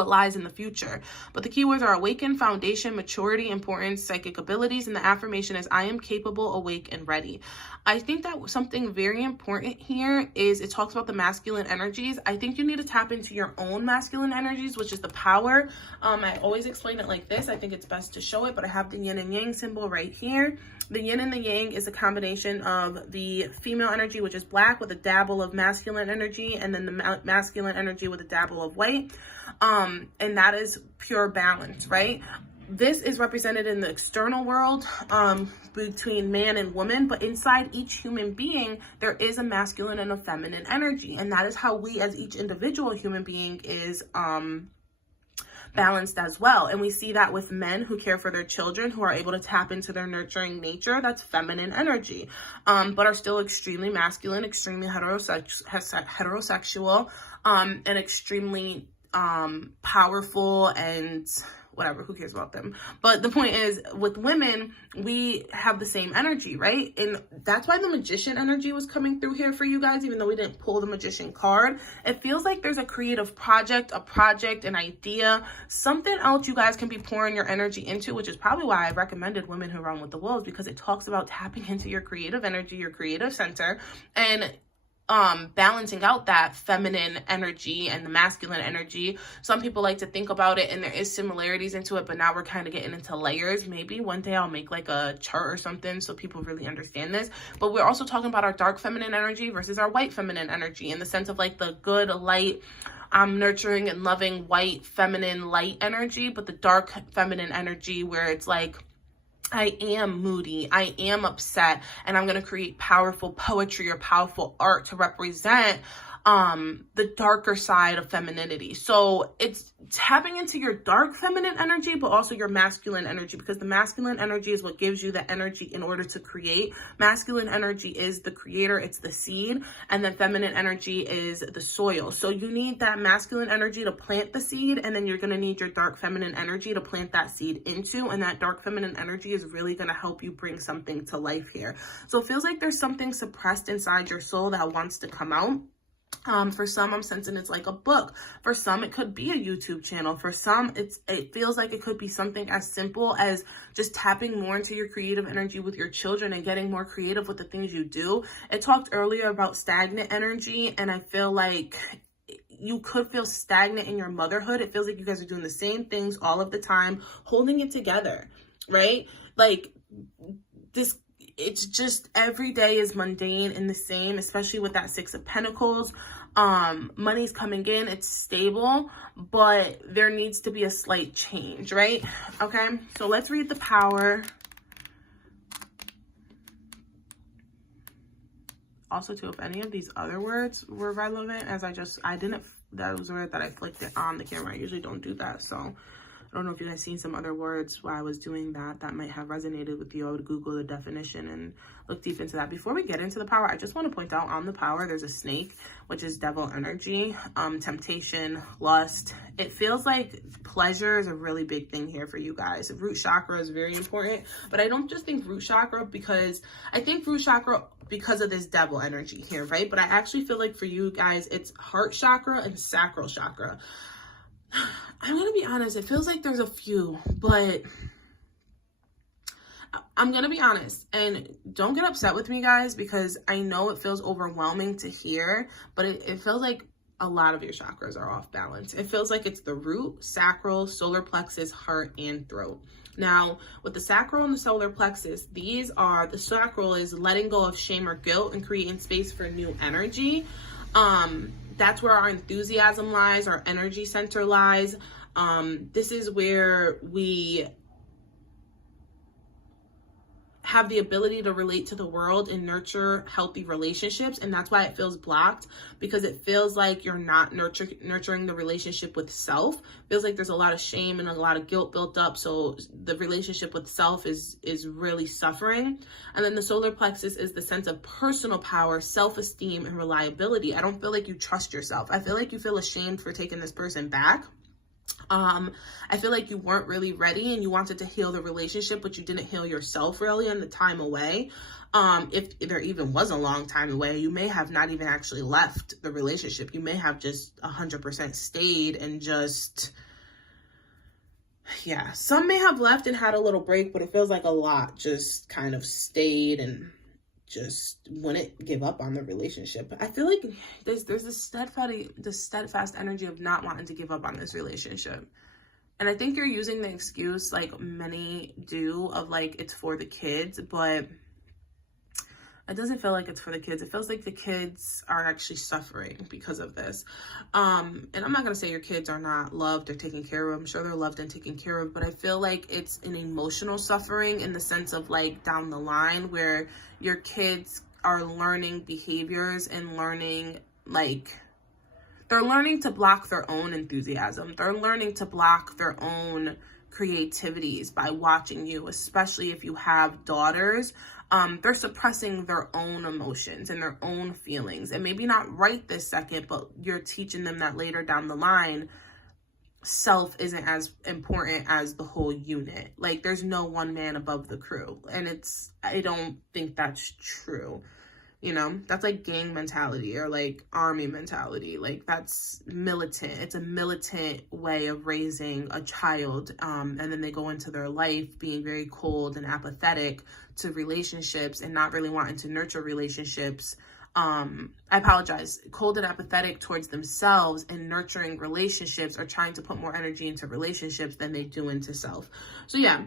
lies in the future. But the keywords are awaken, foundation, maturity, importance, psychic abilities, and the affirmation is I am capable, awake, and ready. I think that something very important here is it talks about the masculine energies. I think you need to tap into your own masculine energies, which is the power. I always explain it like this. I think it's best to show it, but I have the yin and yang symbol right here. The yin and the yang is a combination of the female energy, which is black, with a dabble of masculine energy, and then the masculine energy with a dabble of white. And that is pure balance, right? This is represented in the external world between man and woman, but inside each human being, there is a masculine and a feminine energy. And that is how we as each individual human being is balanced as well. And we see that with men who care for their children, who are able to tap into their nurturing nature. That's feminine energy, but are still extremely masculine, extremely heterosexual, and extremely powerful and whatever, who cares about them? But the point is, with women, we have the same energy, right? And that's why the magician energy was coming through here for you guys, even though we didn't pull the magician card. It feels like there's a creative project, an idea, something else you guys can be pouring your energy into, which is probably why I recommended Women Who Run with the Wolves, because it talks about tapping into your creative energy, your creative center, and balancing out that feminine energy and the masculine energy. Some people like to think about it and there is similarities into it, but now we're kind of getting into layers. Maybe one day I'll make like a chart or something so people really understand this. But we're also talking about our dark feminine energy versus our white feminine energy, in the sense of like the good, light, nurturing and loving white feminine light energy, but the dark feminine energy where it's like, I am moody, I am upset, and I'm going to create powerful poetry or powerful art to represent the darker side of femininity. So it's tapping into your dark feminine energy, but also your masculine energy, because the masculine energy is what gives you the energy in order to create. Masculine energy is the creator, it's the seed, and then feminine energy is the soil. So you need that masculine energy to plant the seed, and then you're going to need your dark feminine energy to plant that seed into, and that dark feminine energy is really going to help you bring something to life here. So it feels like there's something suppressed inside your soul that wants to come out. For some, I'm sensing it's like a book. For some, it could be a YouTube channel. For some, it feels like it could be something as simple as just tapping more into your creative energy with your children and getting more creative with the things you do. It talked earlier about stagnant energy, and I feel like you could feel stagnant in your motherhood. It feels like you guys are doing the same things all of the time, holding it together, right? Like this. It's just every day is mundane and the same, especially with that Six of Pentacles. Money's coming in, it's stable, but there needs to be a slight change, right? Okay, so let's read the power. Also, too, if any of these other words were relevant, that was a word that I flicked it on the camera. I usually don't do that, so I don't know if you guys seen some other words while I was doing that might have resonated with you. I would Google the definition and look deep into that. Before we get into the power, I just want to point out on the power, there's a snake, which is devil energy, temptation, lust. It feels like pleasure is a really big thing here for you guys. Root chakra is very important, but I don't just think root chakra because of this devil energy here, right? But I actually feel like for you guys, it's heart chakra and sacral chakra. I'm going to be honest, it feels like there's a few, but I'm going to be honest, and don't get upset with me, guys, because I know it feels overwhelming to hear, but it feels like a lot of your chakras are off balance. It feels like it's the root, sacral, solar plexus, heart, and throat. Now, with the sacral and the solar plexus, the sacral is letting go of shame or guilt and creating space for new energy. That's where our enthusiasm lies, our energy center lies. This is where we have the ability to relate to the world and nurture healthy relationships. And that's why it feels blocked, because it feels like you're not nurturing the relationship with self. It feels like there's a lot of shame and a lot of guilt built up. So the relationship with self is really suffering. And then the solar plexus is the sense of personal power, self-esteem, and reliability. I don't feel like you trust yourself. I feel like you feel ashamed for taking this person back. I feel like you weren't really ready and you wanted to heal the relationship, but you didn't heal yourself really in the time away. If there even was a long time away, you may have not even actually left the relationship. You may have just 100% stayed and just, yeah, some may have left and had a little break, but it feels like a lot just kind of stayed and just wouldn't give up on the relationship. I feel like there's this steadfast energy of not wanting to give up on this relationship. And I think you're using the excuse, like many do, of like it's for the kids, but it doesn't feel like it's for the kids. It feels like the kids are actually suffering because of this. And I'm not gonna say your kids are not loved or taken care of. I'm sure they're loved and taken care of, but I feel like it's an emotional suffering in the sense of like down the line where your kids are learning behaviors and learning, like, they're learning to block their own enthusiasm. They're learning to block their own creativities by watching you, especially if you have daughters. They're suppressing their own emotions and their own feelings, and maybe not right this second, but you're teaching them that later down the line, self isn't as important as the whole unit. Like there's no one man above the crew, and I don't think that's true. You know, that's like gang mentality or like army mentality. Like that's militant. It's a militant way of raising a child. And then they go into their life being very cold and apathetic to relationships and not really wanting to nurture relationships. I apologize. Cold and apathetic towards themselves and nurturing relationships, or trying to put more energy into relationships than they do into self. So yeah,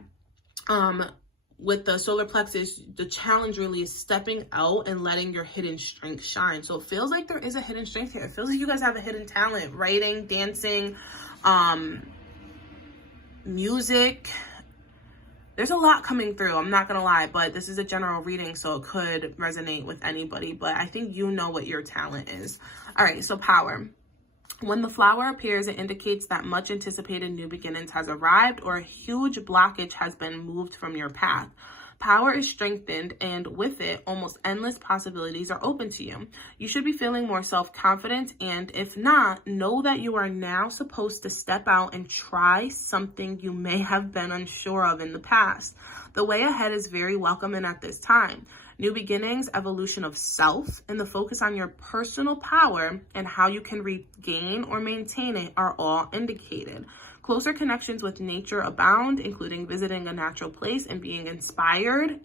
with the solar plexus, the challenge really is stepping out and letting your hidden strength shine. So it feels like there is a hidden strength here. It feels like you guys have a hidden talent, writing, dancing, music. There's a lot coming through, I'm not gonna lie, but this is a general reading, so it could resonate with anybody, but I think you know what your talent is. All right, so power. When the flower appears, it indicates that much anticipated new beginnings has arrived, or a huge blockage has been moved from your path. Power is strengthened, and with it, almost endless possibilities are open to you. You should be feeling more self-confident, and if not, know that you are now supposed to step out and try something you may have been unsure of in the past. The way ahead is very welcoming at this time. New beginnings, evolution of self, and the focus on your personal power and how you can regain or maintain it are all indicated. Closer connections with nature abound, including visiting a natural place and being inspired,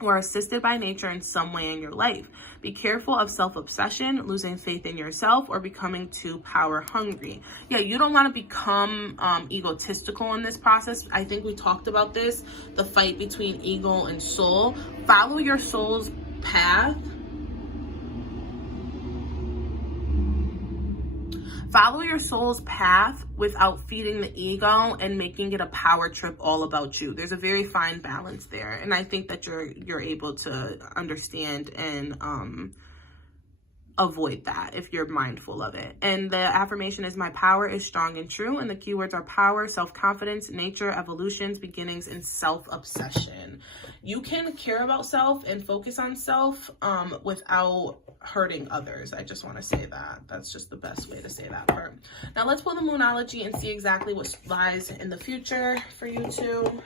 or assisted by nature in some way in your life. Be careful of self-obsession, losing faith in yourself, or becoming too power hungry. Yeah, you don't want to become egotistical in this process. I think we talked about this, the fight between ego and soul. Follow your soul's path. Follow your soul's path without feeding the ego and making it a power trip all about you. There's a very fine balance there. And I think that you're able to understand and avoid that if you're mindful of it. And the affirmation is, my power is strong and true. And the keywords are power, self-confidence, nature, evolutions, beginnings, and self-obsession. You can care about self and focus on self without hurting others. I just want to say that. That's just the best way to say that part. Now let's pull the Moonology and see exactly what lies in the future for you two.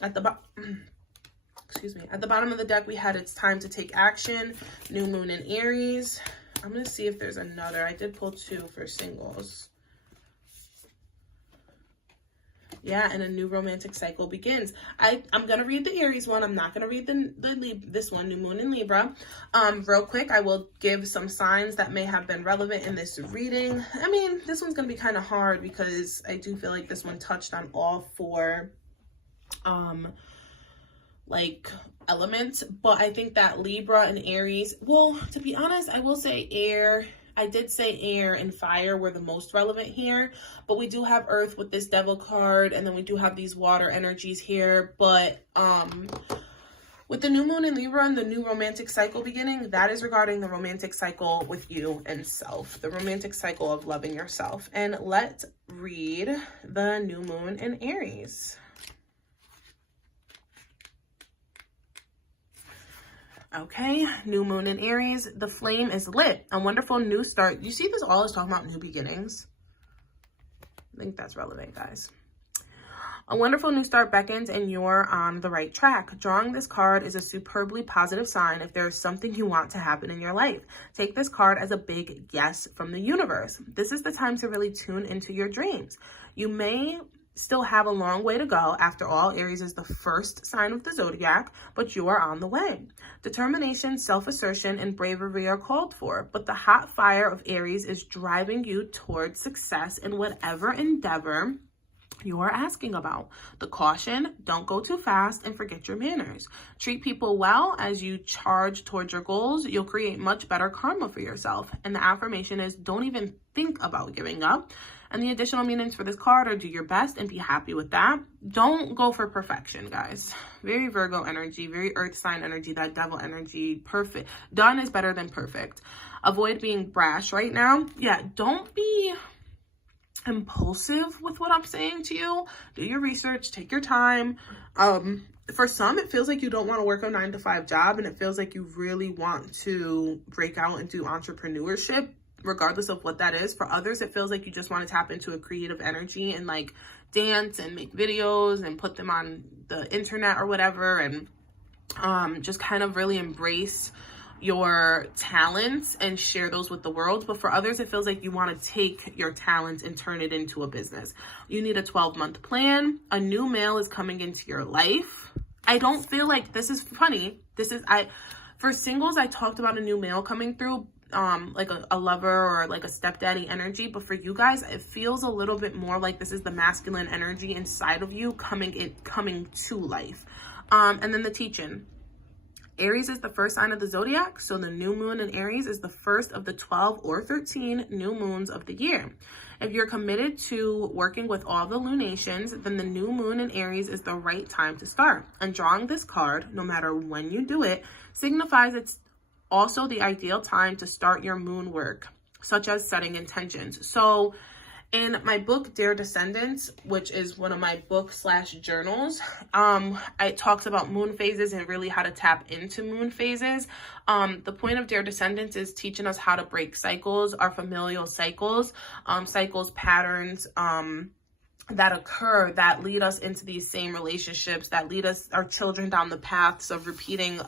At the bottom of the deck, we had it's time to take action, new moon in Aries. I'm going to see if there's another. I did pull two for singles. Yeah, and a new romantic cycle begins. I'm going to read the Aries one. I'm not going to read this one, New Moon in Libra. Real quick, I will give some signs that may have been relevant in this reading. I mean, this one's going to be kind of hard because I do feel like this one touched on all four, like, elements. But I think that Libra and Aries, well, to be honest, I will say air. I did say air and fire were the most relevant here, but we do have earth with this devil card, and then we do have these water energies here. But with the new moon in Libra and the new romantic cycle beginning, that is regarding the romantic cycle with you and self, the romantic cycle of loving yourself. And let's read the new moon in Aries. Okay, new moon in Aries, the flame is lit. A wonderful new start. You see this all is talking about new beginnings. I think that's relevant, guys. A wonderful new start beckons and you're on the right track. Drawing this card is a superbly positive sign if there is something you want to happen in your life. Take this card as a big yes from the universe. This is the time to really tune into your dreams. You may still have a long way to go. After all, Aries is the first sign of the zodiac, but you are on the way. Determination, self-assertion, and bravery are called for, but the hot fire of Aries is driving you towards success in whatever endeavor you are asking about. The caution, don't go too fast and forget your manners. Treat people well as you charge towards your goals. You'll create much better karma for yourself. And the affirmation is don't even think about giving up. And the additional meanings for this card are do your best and be happy with that. Don't go for perfection, guys. Very Virgo energy, very earth sign energy, that devil energy, perfect. Done is better than perfect. Avoid being brash right now. Yeah, don't be impulsive with what I'm saying to you. Do your research, take your time. For some, it feels like you don't want to work a 9-to-5 job, and it feels like you really want to break out and do entrepreneurship, regardless of what that is. For others, it feels like you just want to tap into a creative energy and like dance and make videos and put them on the internet or whatever, and just kind of really embrace your talents and share those with the world. But for others, it feels like you want to take your talents and turn it into a business. You need a 12-month plan. A new male is coming into your life. I don't feel like, this is funny. For singles, I talked about a new male coming through, like a lover or like a stepdaddy energy. But for you guys, it feels a little bit more like this is the masculine energy inside of you coming to life. And then the teaching. Aries is the first sign of the zodiac, so the new moon in Aries is the first of the 12 or 13 new moons of the year. If you're committed to working with all the lunations, then the new moon in Aries is the right time to start. And drawing this card, no matter when you do it, signifies it's also the ideal time to start your moon work, such as setting intentions. So in my book, Dear Descendants, which is one of my book/journals, it talks about moon phases and really how to tap into moon phases. The point of Dear Descendants is teaching us how to break cycles, our familial cycles, patterns, that occur that lead us into these same relationships, that lead our children down the paths of repeating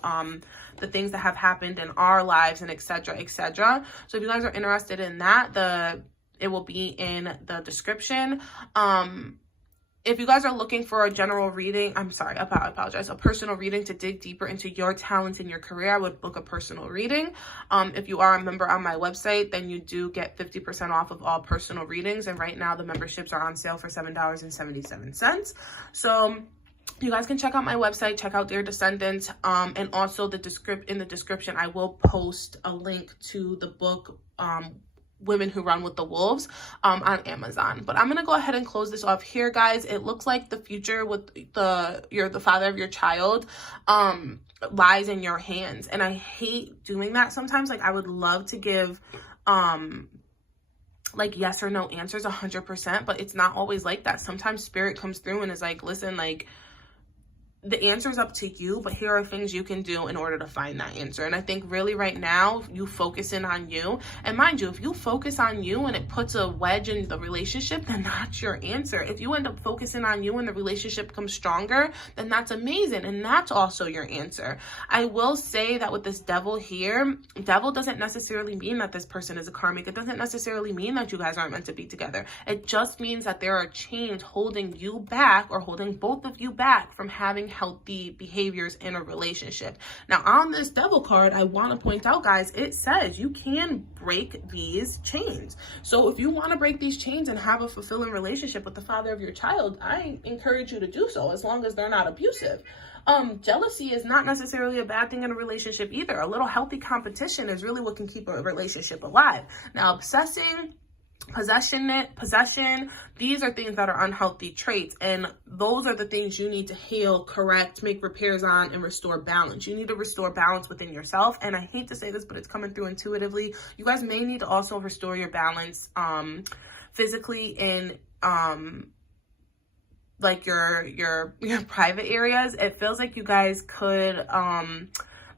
the things that have happened in our lives, and etc., etc. So if you guys are interested in that, it will be in the description. If you guys are looking for a general reading, I apologize, a personal reading to dig deeper into your talents in your career, I would book a personal reading. If you are a member on my website, then you do get 50% off of all personal readings. And right now the memberships are on sale for $7.77. So you guys can check out my website, check out Dear Descendants. And also in the description, I will post a link to the book, Women Who Run with the Wolves, on Amazon. But I'm gonna go ahead and close this off here, guys. It looks like the future with the father of your child lies in your hands, and I hate doing that sometimes. Like, I would love to give like yes or no answers 100%, but it's not always like that. Sometimes spirit comes through and is like, listen, like, the answer is up to you, but here are things you can do in order to find that answer. And I think really right now, you focus in on you. And mind you, if you focus on you and it puts a wedge in the relationship, then that's your answer. If you end up focusing on you and the relationship becomes stronger, then that's amazing. And that's also your answer. I will say that with this devil here, devil doesn't necessarily mean that this person is a karmic. It doesn't necessarily mean that you guys aren't meant to be together. It just means that there are chains holding you back, or holding both of you back from having healthy behaviors in a relationship. Now, on this devil card, I want to point out, guys, it says you can break these chains. So if you want to break these chains and have a fulfilling relationship with the father of your child, I encourage you to do so, as long as they're not abusive. Jealousy is not necessarily a bad thing in a relationship either. A little healthy competition is really what can keep a relationship alive. Now, obsessing, possession, these are things that are unhealthy traits, and those are the things you need to heal, correct, make repairs on, and restore balance. You need to restore balance within yourself. And I hate to say this, but it's coming through intuitively. You guys may need to also restore your balance physically in like your private areas. It feels like you guys could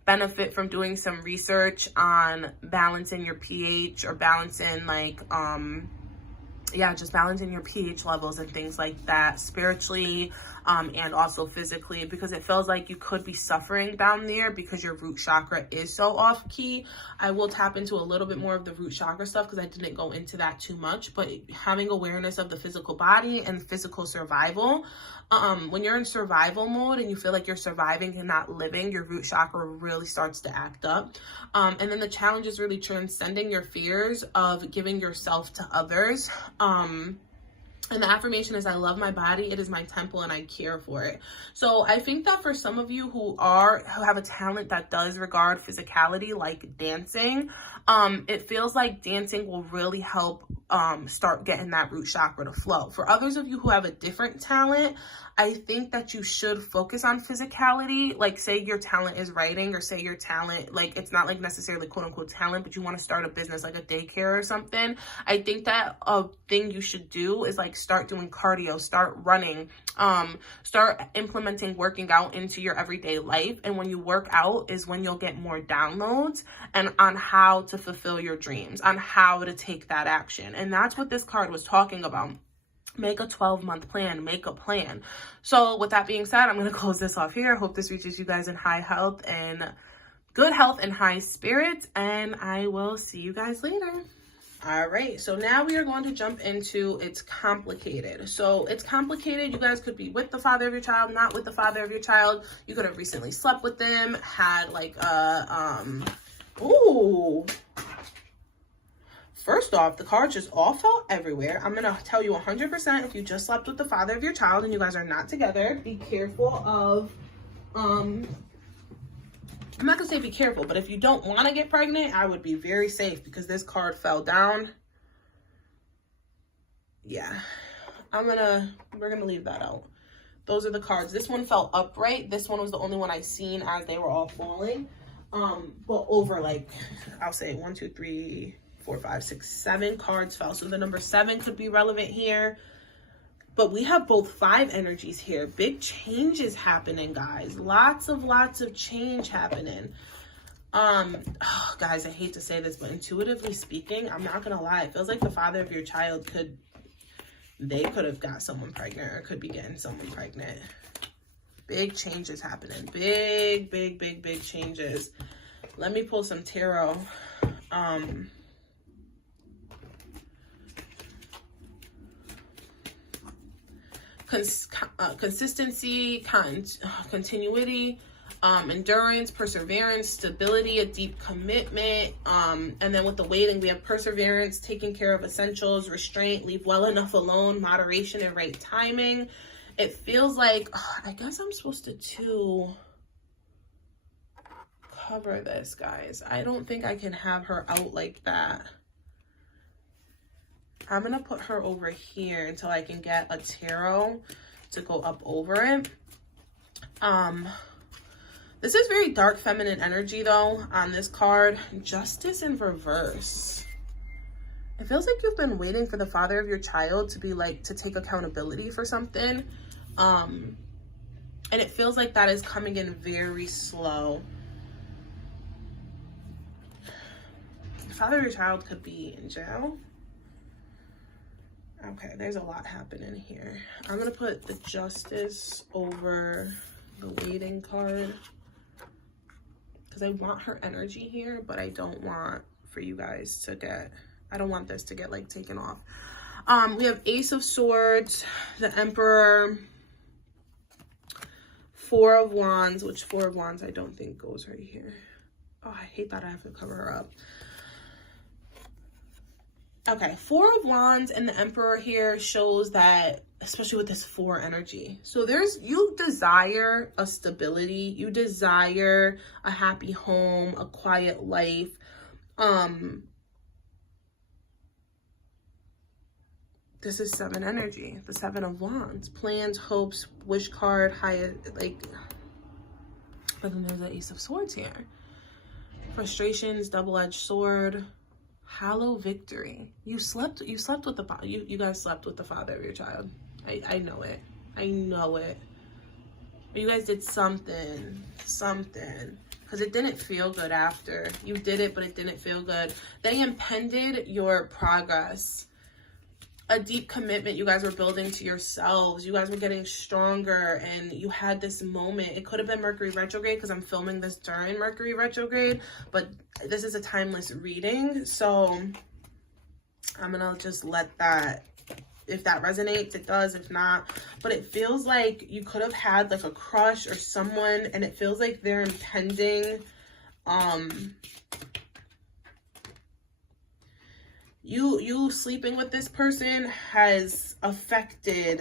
benefit from doing some research on balancing your pH, or balancing like just balancing your pH levels and things like that, spiritually and also physically, because it feels like you could be suffering down there because your root chakra is so off key. I will tap into a little bit more of the root chakra stuff because I didn't go into that too much, but having awareness of the physical body and physical survival. When you're in survival mode and you feel like you're surviving and not living, your root chakra really starts to act up. And then the challenge is really transcending your fears of giving yourself to others. And the affirmation is, I love my body. It is my temple and I care for it. So I think that for some of you who have a talent that does regard physicality, like dancing, it feels like dancing will really help start getting that root chakra to flow. For others of you who have a different talent, I think that you should focus on physicality. Like, say your talent is writing, or say your talent, like, it's not like necessarily quote unquote talent, but you want to start a business like a daycare or something. I think that a thing you should do is like start doing cardio, start running, start implementing working out into your everyday life. And when you work out is when you'll get more downloads and on how to fulfill your dreams, on how to take that action. And that's what this card was talking about. Make a 12-month plan, make a plan. So with that being said, I'm going to close this off here. I hope this reaches you guys in high health and good health and high spirits, and I will see you guys later. All right, so now we are going to jump into it's complicated. So it's complicated. You guys could be with the father of your child, not with the father of your child. You could have recently slept with them, had like First off, the cards just all fell everywhere. I'm going to tell you 100% if you just slept with the father of your child and you guys are not together, be careful of, I'm not going to say be careful, but if you don't want to get pregnant, I would be very safe because this card fell down. Yeah, we're going to leave that out. Those are the cards. This one fell upright. This one was the only one I seen as they were all falling. But over like, I'll say 1, 2, 3, 4, 5, 6, 7 cards fell. So the number 7 could be relevant here. But we have both 5 energies here. Big changes happening, guys. Lots of change happening. Guys, I hate to say this, but intuitively speaking, I'm not gonna lie, it feels like the father of your child could have got someone pregnant, or could be getting someone pregnant. Big changes happening. Big changes. Let me pull some tarot. Consistency, continuity, endurance, perseverance, stability, a deep commitment. And then with the waiting, we have perseverance, taking care of essentials, restraint, leave well enough alone, moderation, and right timing. It feels like, I guess I'm supposed to cover this, guys. I don't think I can have her out like that. I'm going to put her over here until I can get a tarot to go up over it. This is very dark feminine energy, though, on this card. Justice in reverse. It feels like you've been waiting for the father of your child to be like, to take accountability for something. And it feels like that is coming in very slow. The father of your child could be in jail. Okay, there's a lot happening here. I'm going to put the Justice over the Waiting card, because I want her energy here, but I don't want for you guys to get, I don't want this to get like taken off. We have Ace of Swords, the Emperor, Four of Wands, which Four of Wands I don't think goes right here. Oh, I hate that I have to cover her up. Okay, Four of Wands and the Emperor here shows that, especially with this 4 energy. So you desire a stability, you desire a happy home, a quiet life. This is 7 energy, the 7 of Wands. Plans, hopes, wish card, but then there's the Ace of Swords here. Frustrations, double-edged sword. Hollow victory. You slept with the you guys slept with the father of your child. I know it. I know it. But you guys did something, because it didn't feel good after. You did it, but it didn't feel good. They impeded your progress. A deep commitment you guys were building to yourselves. You guys were getting stronger, and you had this moment. It could have been Mercury retrograde, because I'm filming this during Mercury retrograde, but this is a timeless reading, so I'm gonna just let that, if that resonates, it does. If not, but it feels like you could have had like a crush or someone, and it feels like they're impending. You sleeping with this person has affected,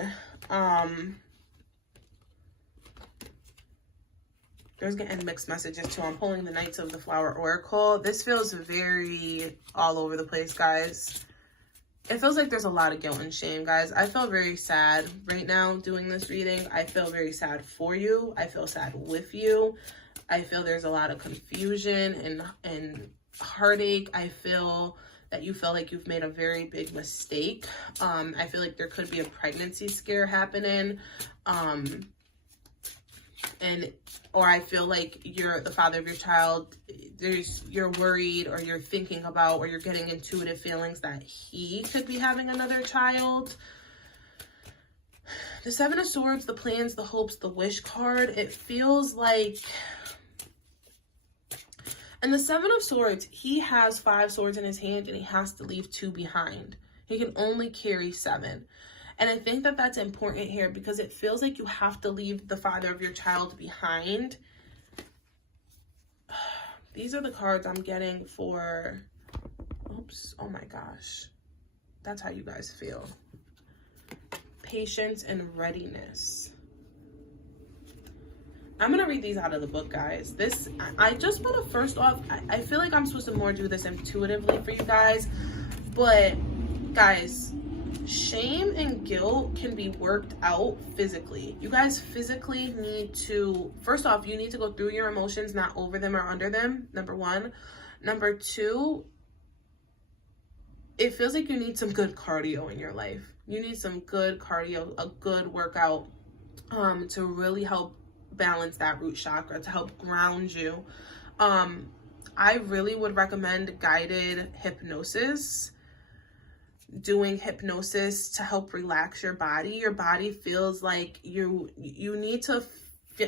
there's getting mixed messages too. I'm pulling the Knights of the Flower Oracle. This feels very all over the place, guys. It feels like there's a lot of guilt and shame, guys. I feel very sad right now doing this reading. I feel very sad for you. I feel sad with you. I feel there's a lot of confusion and heartache. I feel that you feel like you've made a very big mistake. I feel like there could be a pregnancy scare happening. Or I feel like you're the father of your child, you're worried, or you're thinking about, or you're getting intuitive feelings that he could be having another child. The 7 of Swords, the plans, the hopes, the wish card, it feels like, and the 7 of Swords, he has 5 swords in his hand, and he has to leave 2 behind. He can only carry 7. And I think that that's important here, because it feels like you have to leave the father of your child behind. These are the cards I'm getting for, oops, oh my gosh. That's how you guys feel. Patience and readiness. I'm going to read these out of the book, guys. I just want to, first off, I feel like I'm supposed to more do this intuitively for you guys. But, guys, shame and guilt can be worked out physically. You guys physically need to, first off, you need to go through your emotions, not over them or under them, number 1. Number 2, it feels like you need some good cardio in your life. You need some good cardio, a good workout to really help balance that root chakra, to help ground you. I really would recommend guided hypnosis. Doing hypnosis to help relax your body. Your body feels like you need to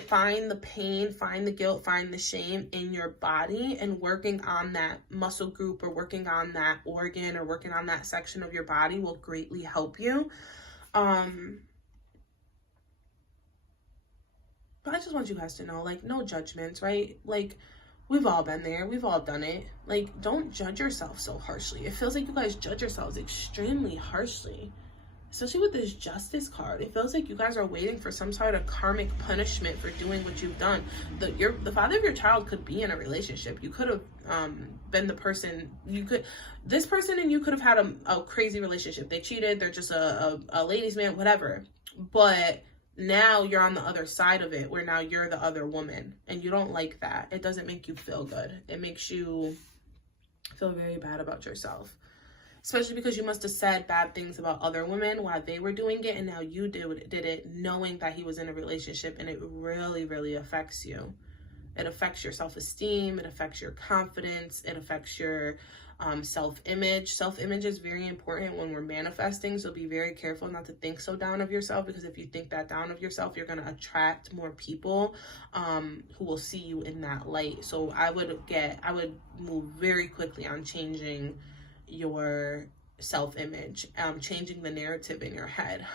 find the pain, find the guilt, find the shame in your body, and working on that muscle group or working on that organ or working on that section of your body will greatly help you. But I just want you guys to know, like, no judgments, right? Like, we've all been there. We've all done it. Like, don't judge yourself so harshly. It feels like you guys judge yourselves extremely harshly, especially with this Justice card. It feels like you guys are waiting for some sort of karmic punishment for doing what you've done. The father of your child could be in a relationship. You could have been the person. This person and you could have had a crazy relationship. They cheated. They're just a ladies' man, whatever. But now you're on the other side of it, where now you're the other woman, and you don't like that. It doesn't make you feel good. It makes you feel very bad about yourself. especially because you must have said bad things about other women while they were doing it, and now you did it knowing that he was in a relationship, and it really, really affects you. It affects your self-esteem, it affects your confidence, it affects your self-image. Self-image is very important when we're manifesting, so be very careful not to think so down of yourself, because if you think that down of yourself, you're going to attract more people who will see you in that light. So I would move very quickly on changing your self-image, changing the narrative in your head.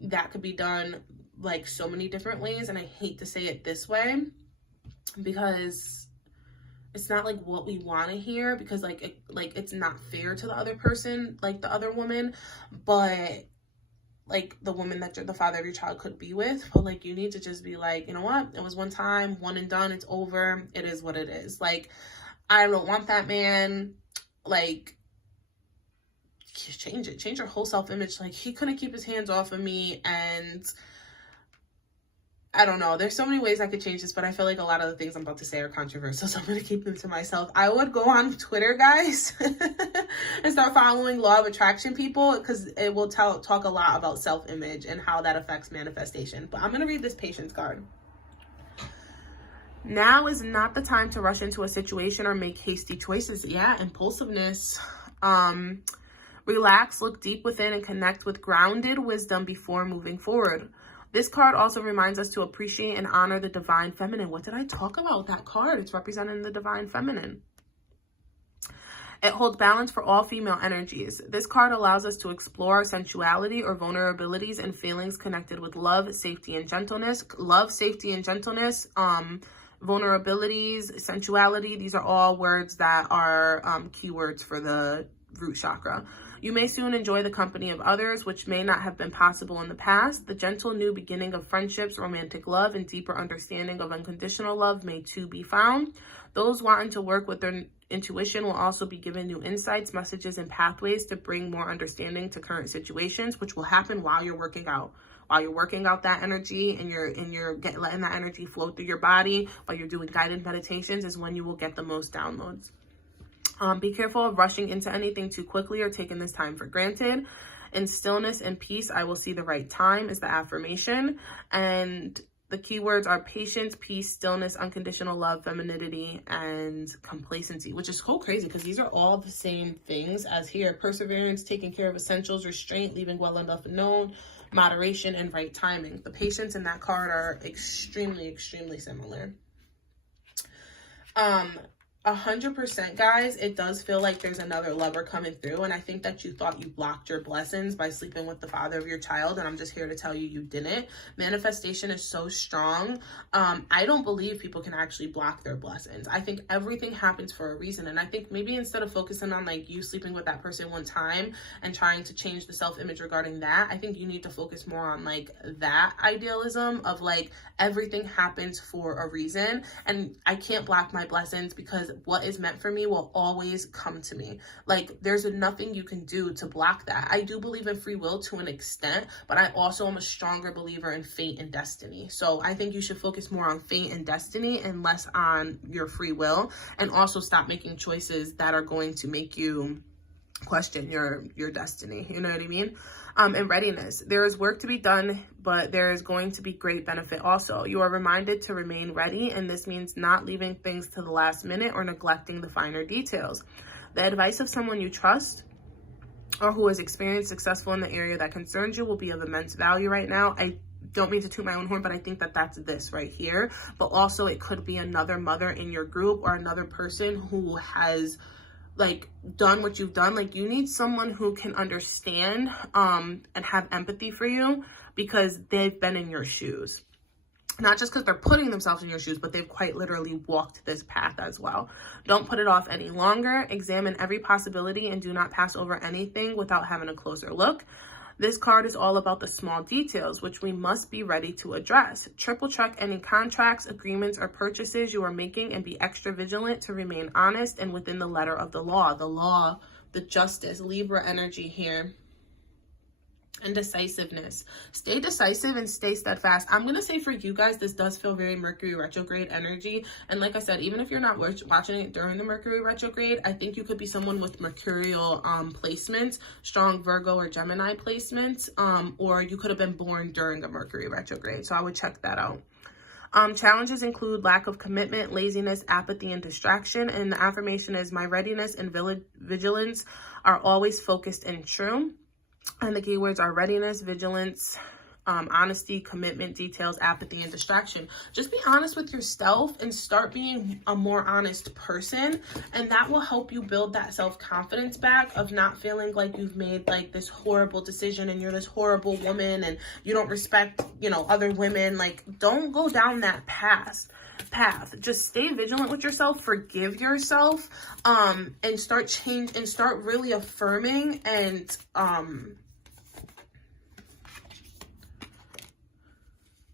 That could be done like so many different ways, and I hate to say it this way because it's not like what we want to hear, because it's not fair to the other person, like the other woman, but like the woman that the father of your child could be with. But like, you need to just be like, you know what, it was one time, one and done, it's over, it is what it is. Like, I don't want that man. Like, change your whole self-image. Like, he couldn't keep his hands off of me, and I don't know. There's so many ways I could change this, but I feel like a lot of the things I'm about to say are controversial, so I'm going to keep them to myself. I would go on Twitter, guys, and start following law of attraction people, because it will talk a lot about self-image and how that affects manifestation. But I'm going to read this patience card. Now is not the time to rush into a situation or make hasty choices. Yeah, impulsiveness. Relax, look deep within, and connect with grounded wisdom before moving forward. This card also reminds us to appreciate and honor the divine feminine. What did I talk about with that card? It's representing the divine feminine. It holds balance for all female energies. This card allows us to explore our sensuality or vulnerabilities and feelings connected with love, safety, and gentleness. Love, safety, and gentleness. Vulnerabilities, sensuality. These are all words that are keywords for the root chakra. You may soon enjoy the company of others, which may not have been possible in the past. The gentle new beginning of friendships, romantic love, and deeper understanding of unconditional love may too be found. Those wanting to work with their intuition will also be given new insights, messages, and pathways to bring more understanding to current situations, which will happen while you're working out. While you're working out that energy and you're letting that energy flow through your body, while you're doing guided meditations, is when you will get the most downloads. Be careful of rushing into anything too quickly or taking this time for granted. In stillness and peace, I will see the right time is the affirmation. And the keywords are patience, peace, stillness, unconditional love, femininity, and complacency, which is so crazy because these are all the same things as here. Perseverance, taking care of essentials, restraint, leaving well enough known, moderation, and right timing. The patience in that card are extremely, extremely similar. 100%, guys, it does feel like there's another lover coming through, and I think that you thought you blocked your blessings by sleeping with the father of your child, and I'm just here to tell you you didn't. Manifestation is so strong. I don't believe people can actually block their blessings. I think everything happens for a reason, and I think maybe instead of focusing on like you sleeping with that person one time and trying to change the self-image regarding that, I think you need to focus more on like that idealism of like everything happens for a reason, and I can't block my blessings because what is meant for me will always come to me. Like, there's nothing you can do to block that. I do believe in free will to an extent, but I also am a stronger believer in fate and destiny. So I think you should focus more on fate and destiny and less on your free will, and also stop making choices that are going to make you question your destiny. You know what I mean? And readiness. There is work to be done, but there is going to be great benefit also. You are reminded to remain ready, and this means not leaving things to the last minute or neglecting the finer details. The advice of someone you trust or who has experienced successful in the area that concerns you will be of immense value right now. I don't mean to toot my own horn, but I think that that's this right here. But also it could be another mother in your group or another person who has like done what you've done. Like, you need someone who can understand and have empathy for you because they've been in your shoes. Not just because they're putting themselves in your shoes, but they've quite literally walked this path as well. Don't put it off any longer. Examine every possibility and do not pass over anything without having a closer look. This card is all about the small details, which we must be ready to address. Triple check any contracts, agreements, or purchases you are making and be extra vigilant to remain honest and within the letter of the law. The law, the justice, Libra energy here. and decisiveness. Stay decisive and stay steadfast. I'm going to say for you guys, this does feel very Mercury retrograde energy. And like I said, even if you're not watching it during the Mercury retrograde, I think you could be someone with mercurial placements, strong Virgo or Gemini placements, or you could have been born during a Mercury retrograde. So I would check that out. Challenges include lack of commitment, laziness, apathy, and distraction. And the affirmation is, my readiness and vigilance are always focused and true. And the keywords are readiness, vigilance, honesty, commitment, details, apathy, and distraction. Just be honest with yourself and start being a more honest person. And that will help you build that self-confidence back of not feeling like you've made like this horrible decision and you're this horrible woman and you don't respect, you know, other women. Like, don't go down that path. Just stay vigilant with yourself, forgive yourself, and start really affirming and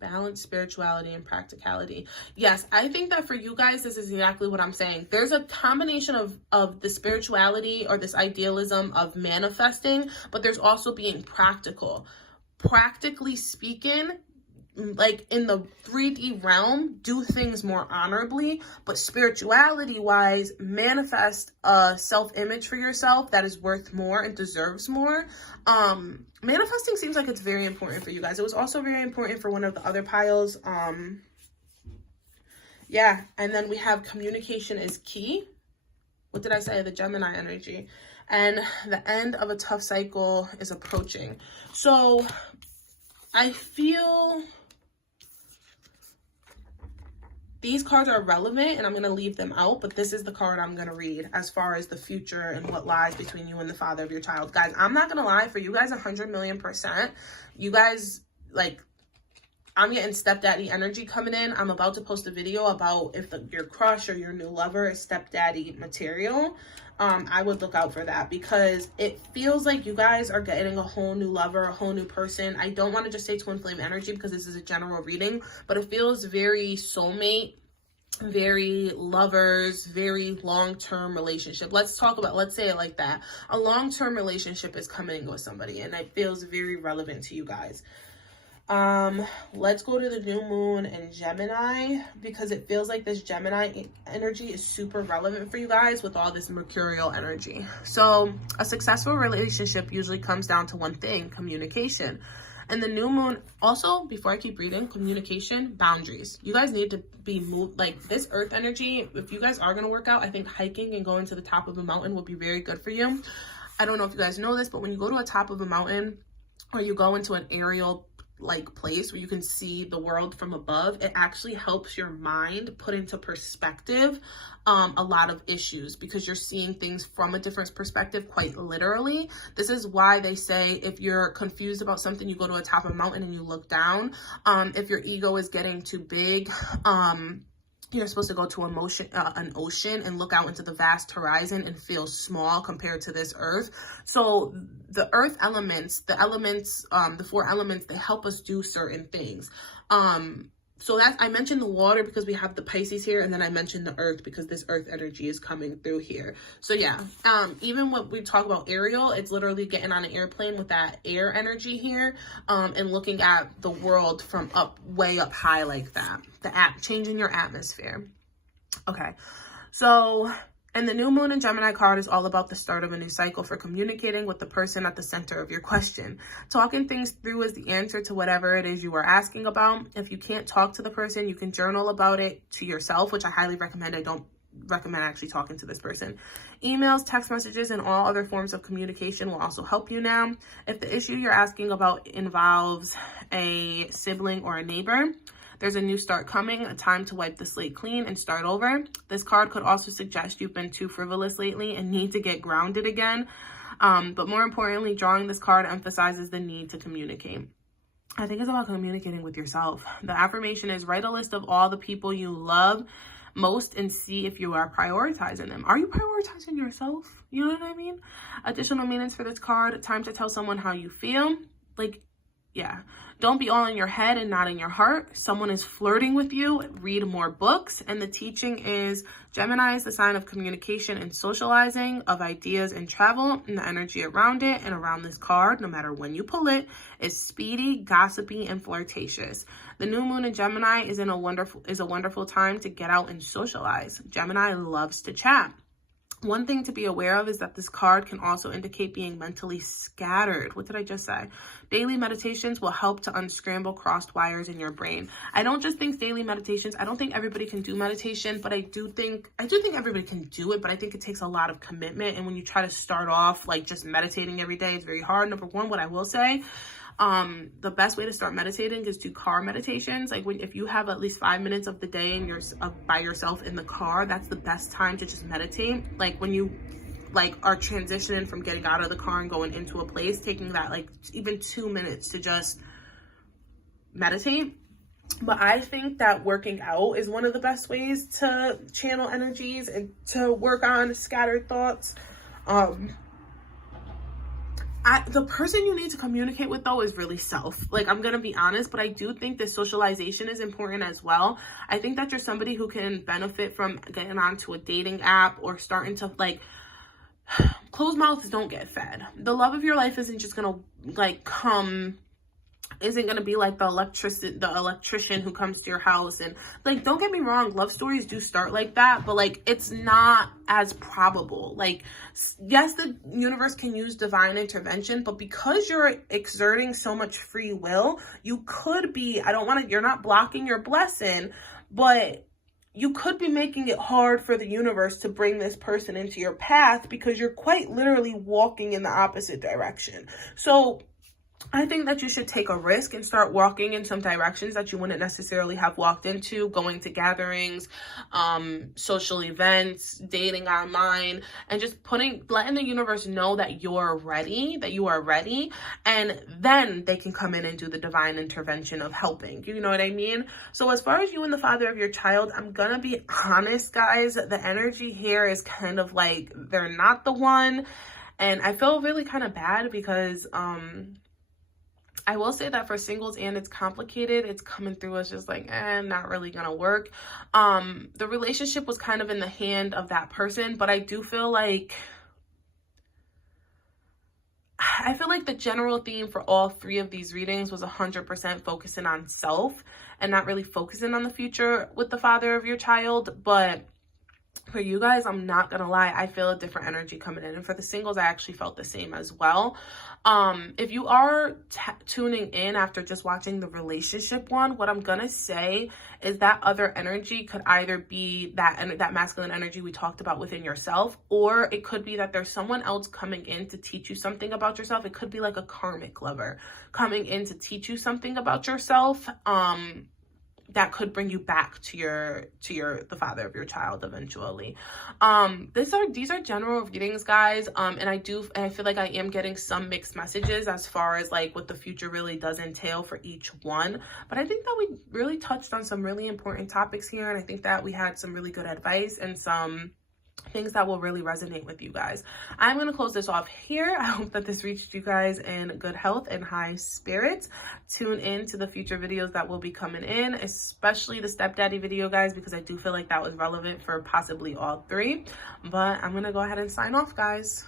balance spirituality and practicality. Yes, I think that for you guys, this is exactly what I'm saying. There's a combination of the spirituality or this idealism of manifesting, but there's also being practical. Practically speaking, like in the 3D realm, do things more honorably, but spirituality wise, manifest a self-image for yourself that is worth more and deserves more. Manifesting seems like it's very important for you guys. It was also very important for one of the other piles. Yeah, and then we have communication is key. What did I say? The Gemini energy. And the end of a tough cycle is approaching. So I feel these cards are relevant and I'm going to leave them out, but this is the card I'm going to read as far as the future and what lies between you and the father of your child. Guys, I'm not going to lie, for you guys, 100,000,000%, you guys, like, I'm getting stepdaddy energy coming in. I'm about to post a video about if your crush or your new lover is stepdaddy material. I would look out for that because it feels like you guys are getting a whole new lover, a whole new person. I don't want to just say twin flame energy because this is a general reading, but it feels very soulmate, very lovers, very long-term relationship. Let's say it like that. A long-term relationship is coming with somebody and it feels very relevant to you guys. Let's go to the new moon in Gemini because it feels like this Gemini energy is super relevant for you guys with all this mercurial energy. So a successful relationship usually comes down to one thing: communication. And the new moon also, before I keep reading, communication, boundaries. You guys need to be moved, like this earth energy. If you guys are going to work out, I think hiking and going to the top of a mountain will be very good for you. I don't know if you guys know this, but when you go to a top of a mountain or you go into an aerial like place where you can see the world from above, it actually helps your mind put into perspective a lot of issues because you're seeing things from a different perspective, quite literally. This is why they say if you're confused about something, you go to a top of a mountain and you look down. If your ego is getting too big, you're supposed to go to an ocean and look out into the vast horizon and feel small compared to this earth. So the earth elements, the four elements, they help us do certain things. So I mentioned the water because we have the Pisces here, and then I mentioned the earth because this earth energy is coming through here. So yeah, even when we talk about aerial, it's literally getting on an airplane with that air energy here, and looking at the world from way up high like that. Changing your atmosphere. Okay, so. And the new moon in Gemini card is all about the start of a new cycle for communicating with the person at the center of your question. Talking things through is the answer to whatever it is you are asking about. If you can't talk to the person, you can journal about it to yourself, which I highly recommend. I don't recommend actually talking to this person. Emails, text messages, and all other forms of communication will also help you now. If the issue you're asking about involves a sibling or a neighbor, there's a new start coming, a time to wipe the slate clean and start over. This card could also suggest you've been too frivolous lately and need to get grounded again. But more importantly, drawing this card emphasizes the need to communicate. I think it's about communicating with yourself. The affirmation is write a list of all the people you love most and see if you are prioritizing them. Are you prioritizing yourself? You know what I mean? Additional meanings for this card: time to tell someone how you feel. Like, Yeah. Don't be all in your head and not in your heart. Someone is flirting with you. Read more books. And the teaching is Gemini is the sign of communication and socializing, of ideas and travel, and the energy around it and around this card, no matter when you pull it, is speedy, gossipy, and flirtatious. The new moon in Gemini is a wonderful time to get out and socialize. Gemini loves to chat. One thing to be aware of is that this card can also indicate being mentally scattered. What did I just say? Daily meditations will help to unscramble crossed wires in your brain. I don't just think daily meditations. I don't think everybody can do meditation, but I do think everybody can do it, but I think it takes a lot of commitment. And when you try to start off like just meditating every day, it's very hard. Number one, what I will say, the best way to start meditating is do car meditations. Like if you have at least 5 minutes of the day and you're by yourself in the car, that's the best time to just meditate. Like when you are transitioning from getting out of the car and going into a place, taking that like even 2 minutes to just meditate. But I think that working out is one of the best ways to channel energies and to work on scattered thoughts. The person you need to communicate with, though, is really self. Like, I'm going to be honest, but I do think that socialization is important as well. I think that you're somebody who can benefit from getting onto a dating app or starting to, like, closed mouths don't get fed. The love of your life isn't just going to, like, isn't going to be like the electrician who comes to your house. And like, don't get me wrong, love stories do start like that, but like, it's not as probable. Like, yes, the universe can use divine intervention, but because you're exerting so much free will, you could be, you're not blocking your blessing, but you could be making it hard for the universe to bring this person into your path because you're quite literally walking in the opposite direction. So I think that you should take a risk and start walking in some directions that you wouldn't necessarily have walked into, going to gatherings, social events, dating online, and just letting the universe know that you are ready, and then they can come in and do the divine intervention of helping. You know what I mean? So as far as you and the father of your child, I'm gonna be honest, guys, the energy here is kind of like they're not the one, and I feel really kind of bad because I will say that for singles and it's complicated, it's coming through as just like, not really gonna work. The relationship was kind of in the hand of that person, but I do feel like, the general theme for all three of these readings was 100% focusing on self and not really focusing on the future with the father of your child. But for you guys, I'm not gonna lie, I feel a different energy coming in. And for the singles, I actually felt the same as well. If you are tuning in after just watching the relationship one, what I'm gonna say is that other energy could either be that masculine energy we talked about within yourself, or it could be that there's someone else coming in to teach you something about yourself. It could be like a karmic lover coming in to teach you something about yourself. That could bring you back to the father of your child eventually. These are general readings, guys. And I feel like I am getting some mixed messages as far as like what the future really does entail for each one. But I think that we really touched on some really important topics here. And I think that we had some really good advice and some things that will really resonate with you guys. I'm going to close this off here. I hope that this reached you guys in good health and high spirits. Tune in to the future videos that will be coming in, especially the stepdaddy video, guys, because I do feel like that was relevant for possibly all three. But I'm going to go ahead and sign off, guys.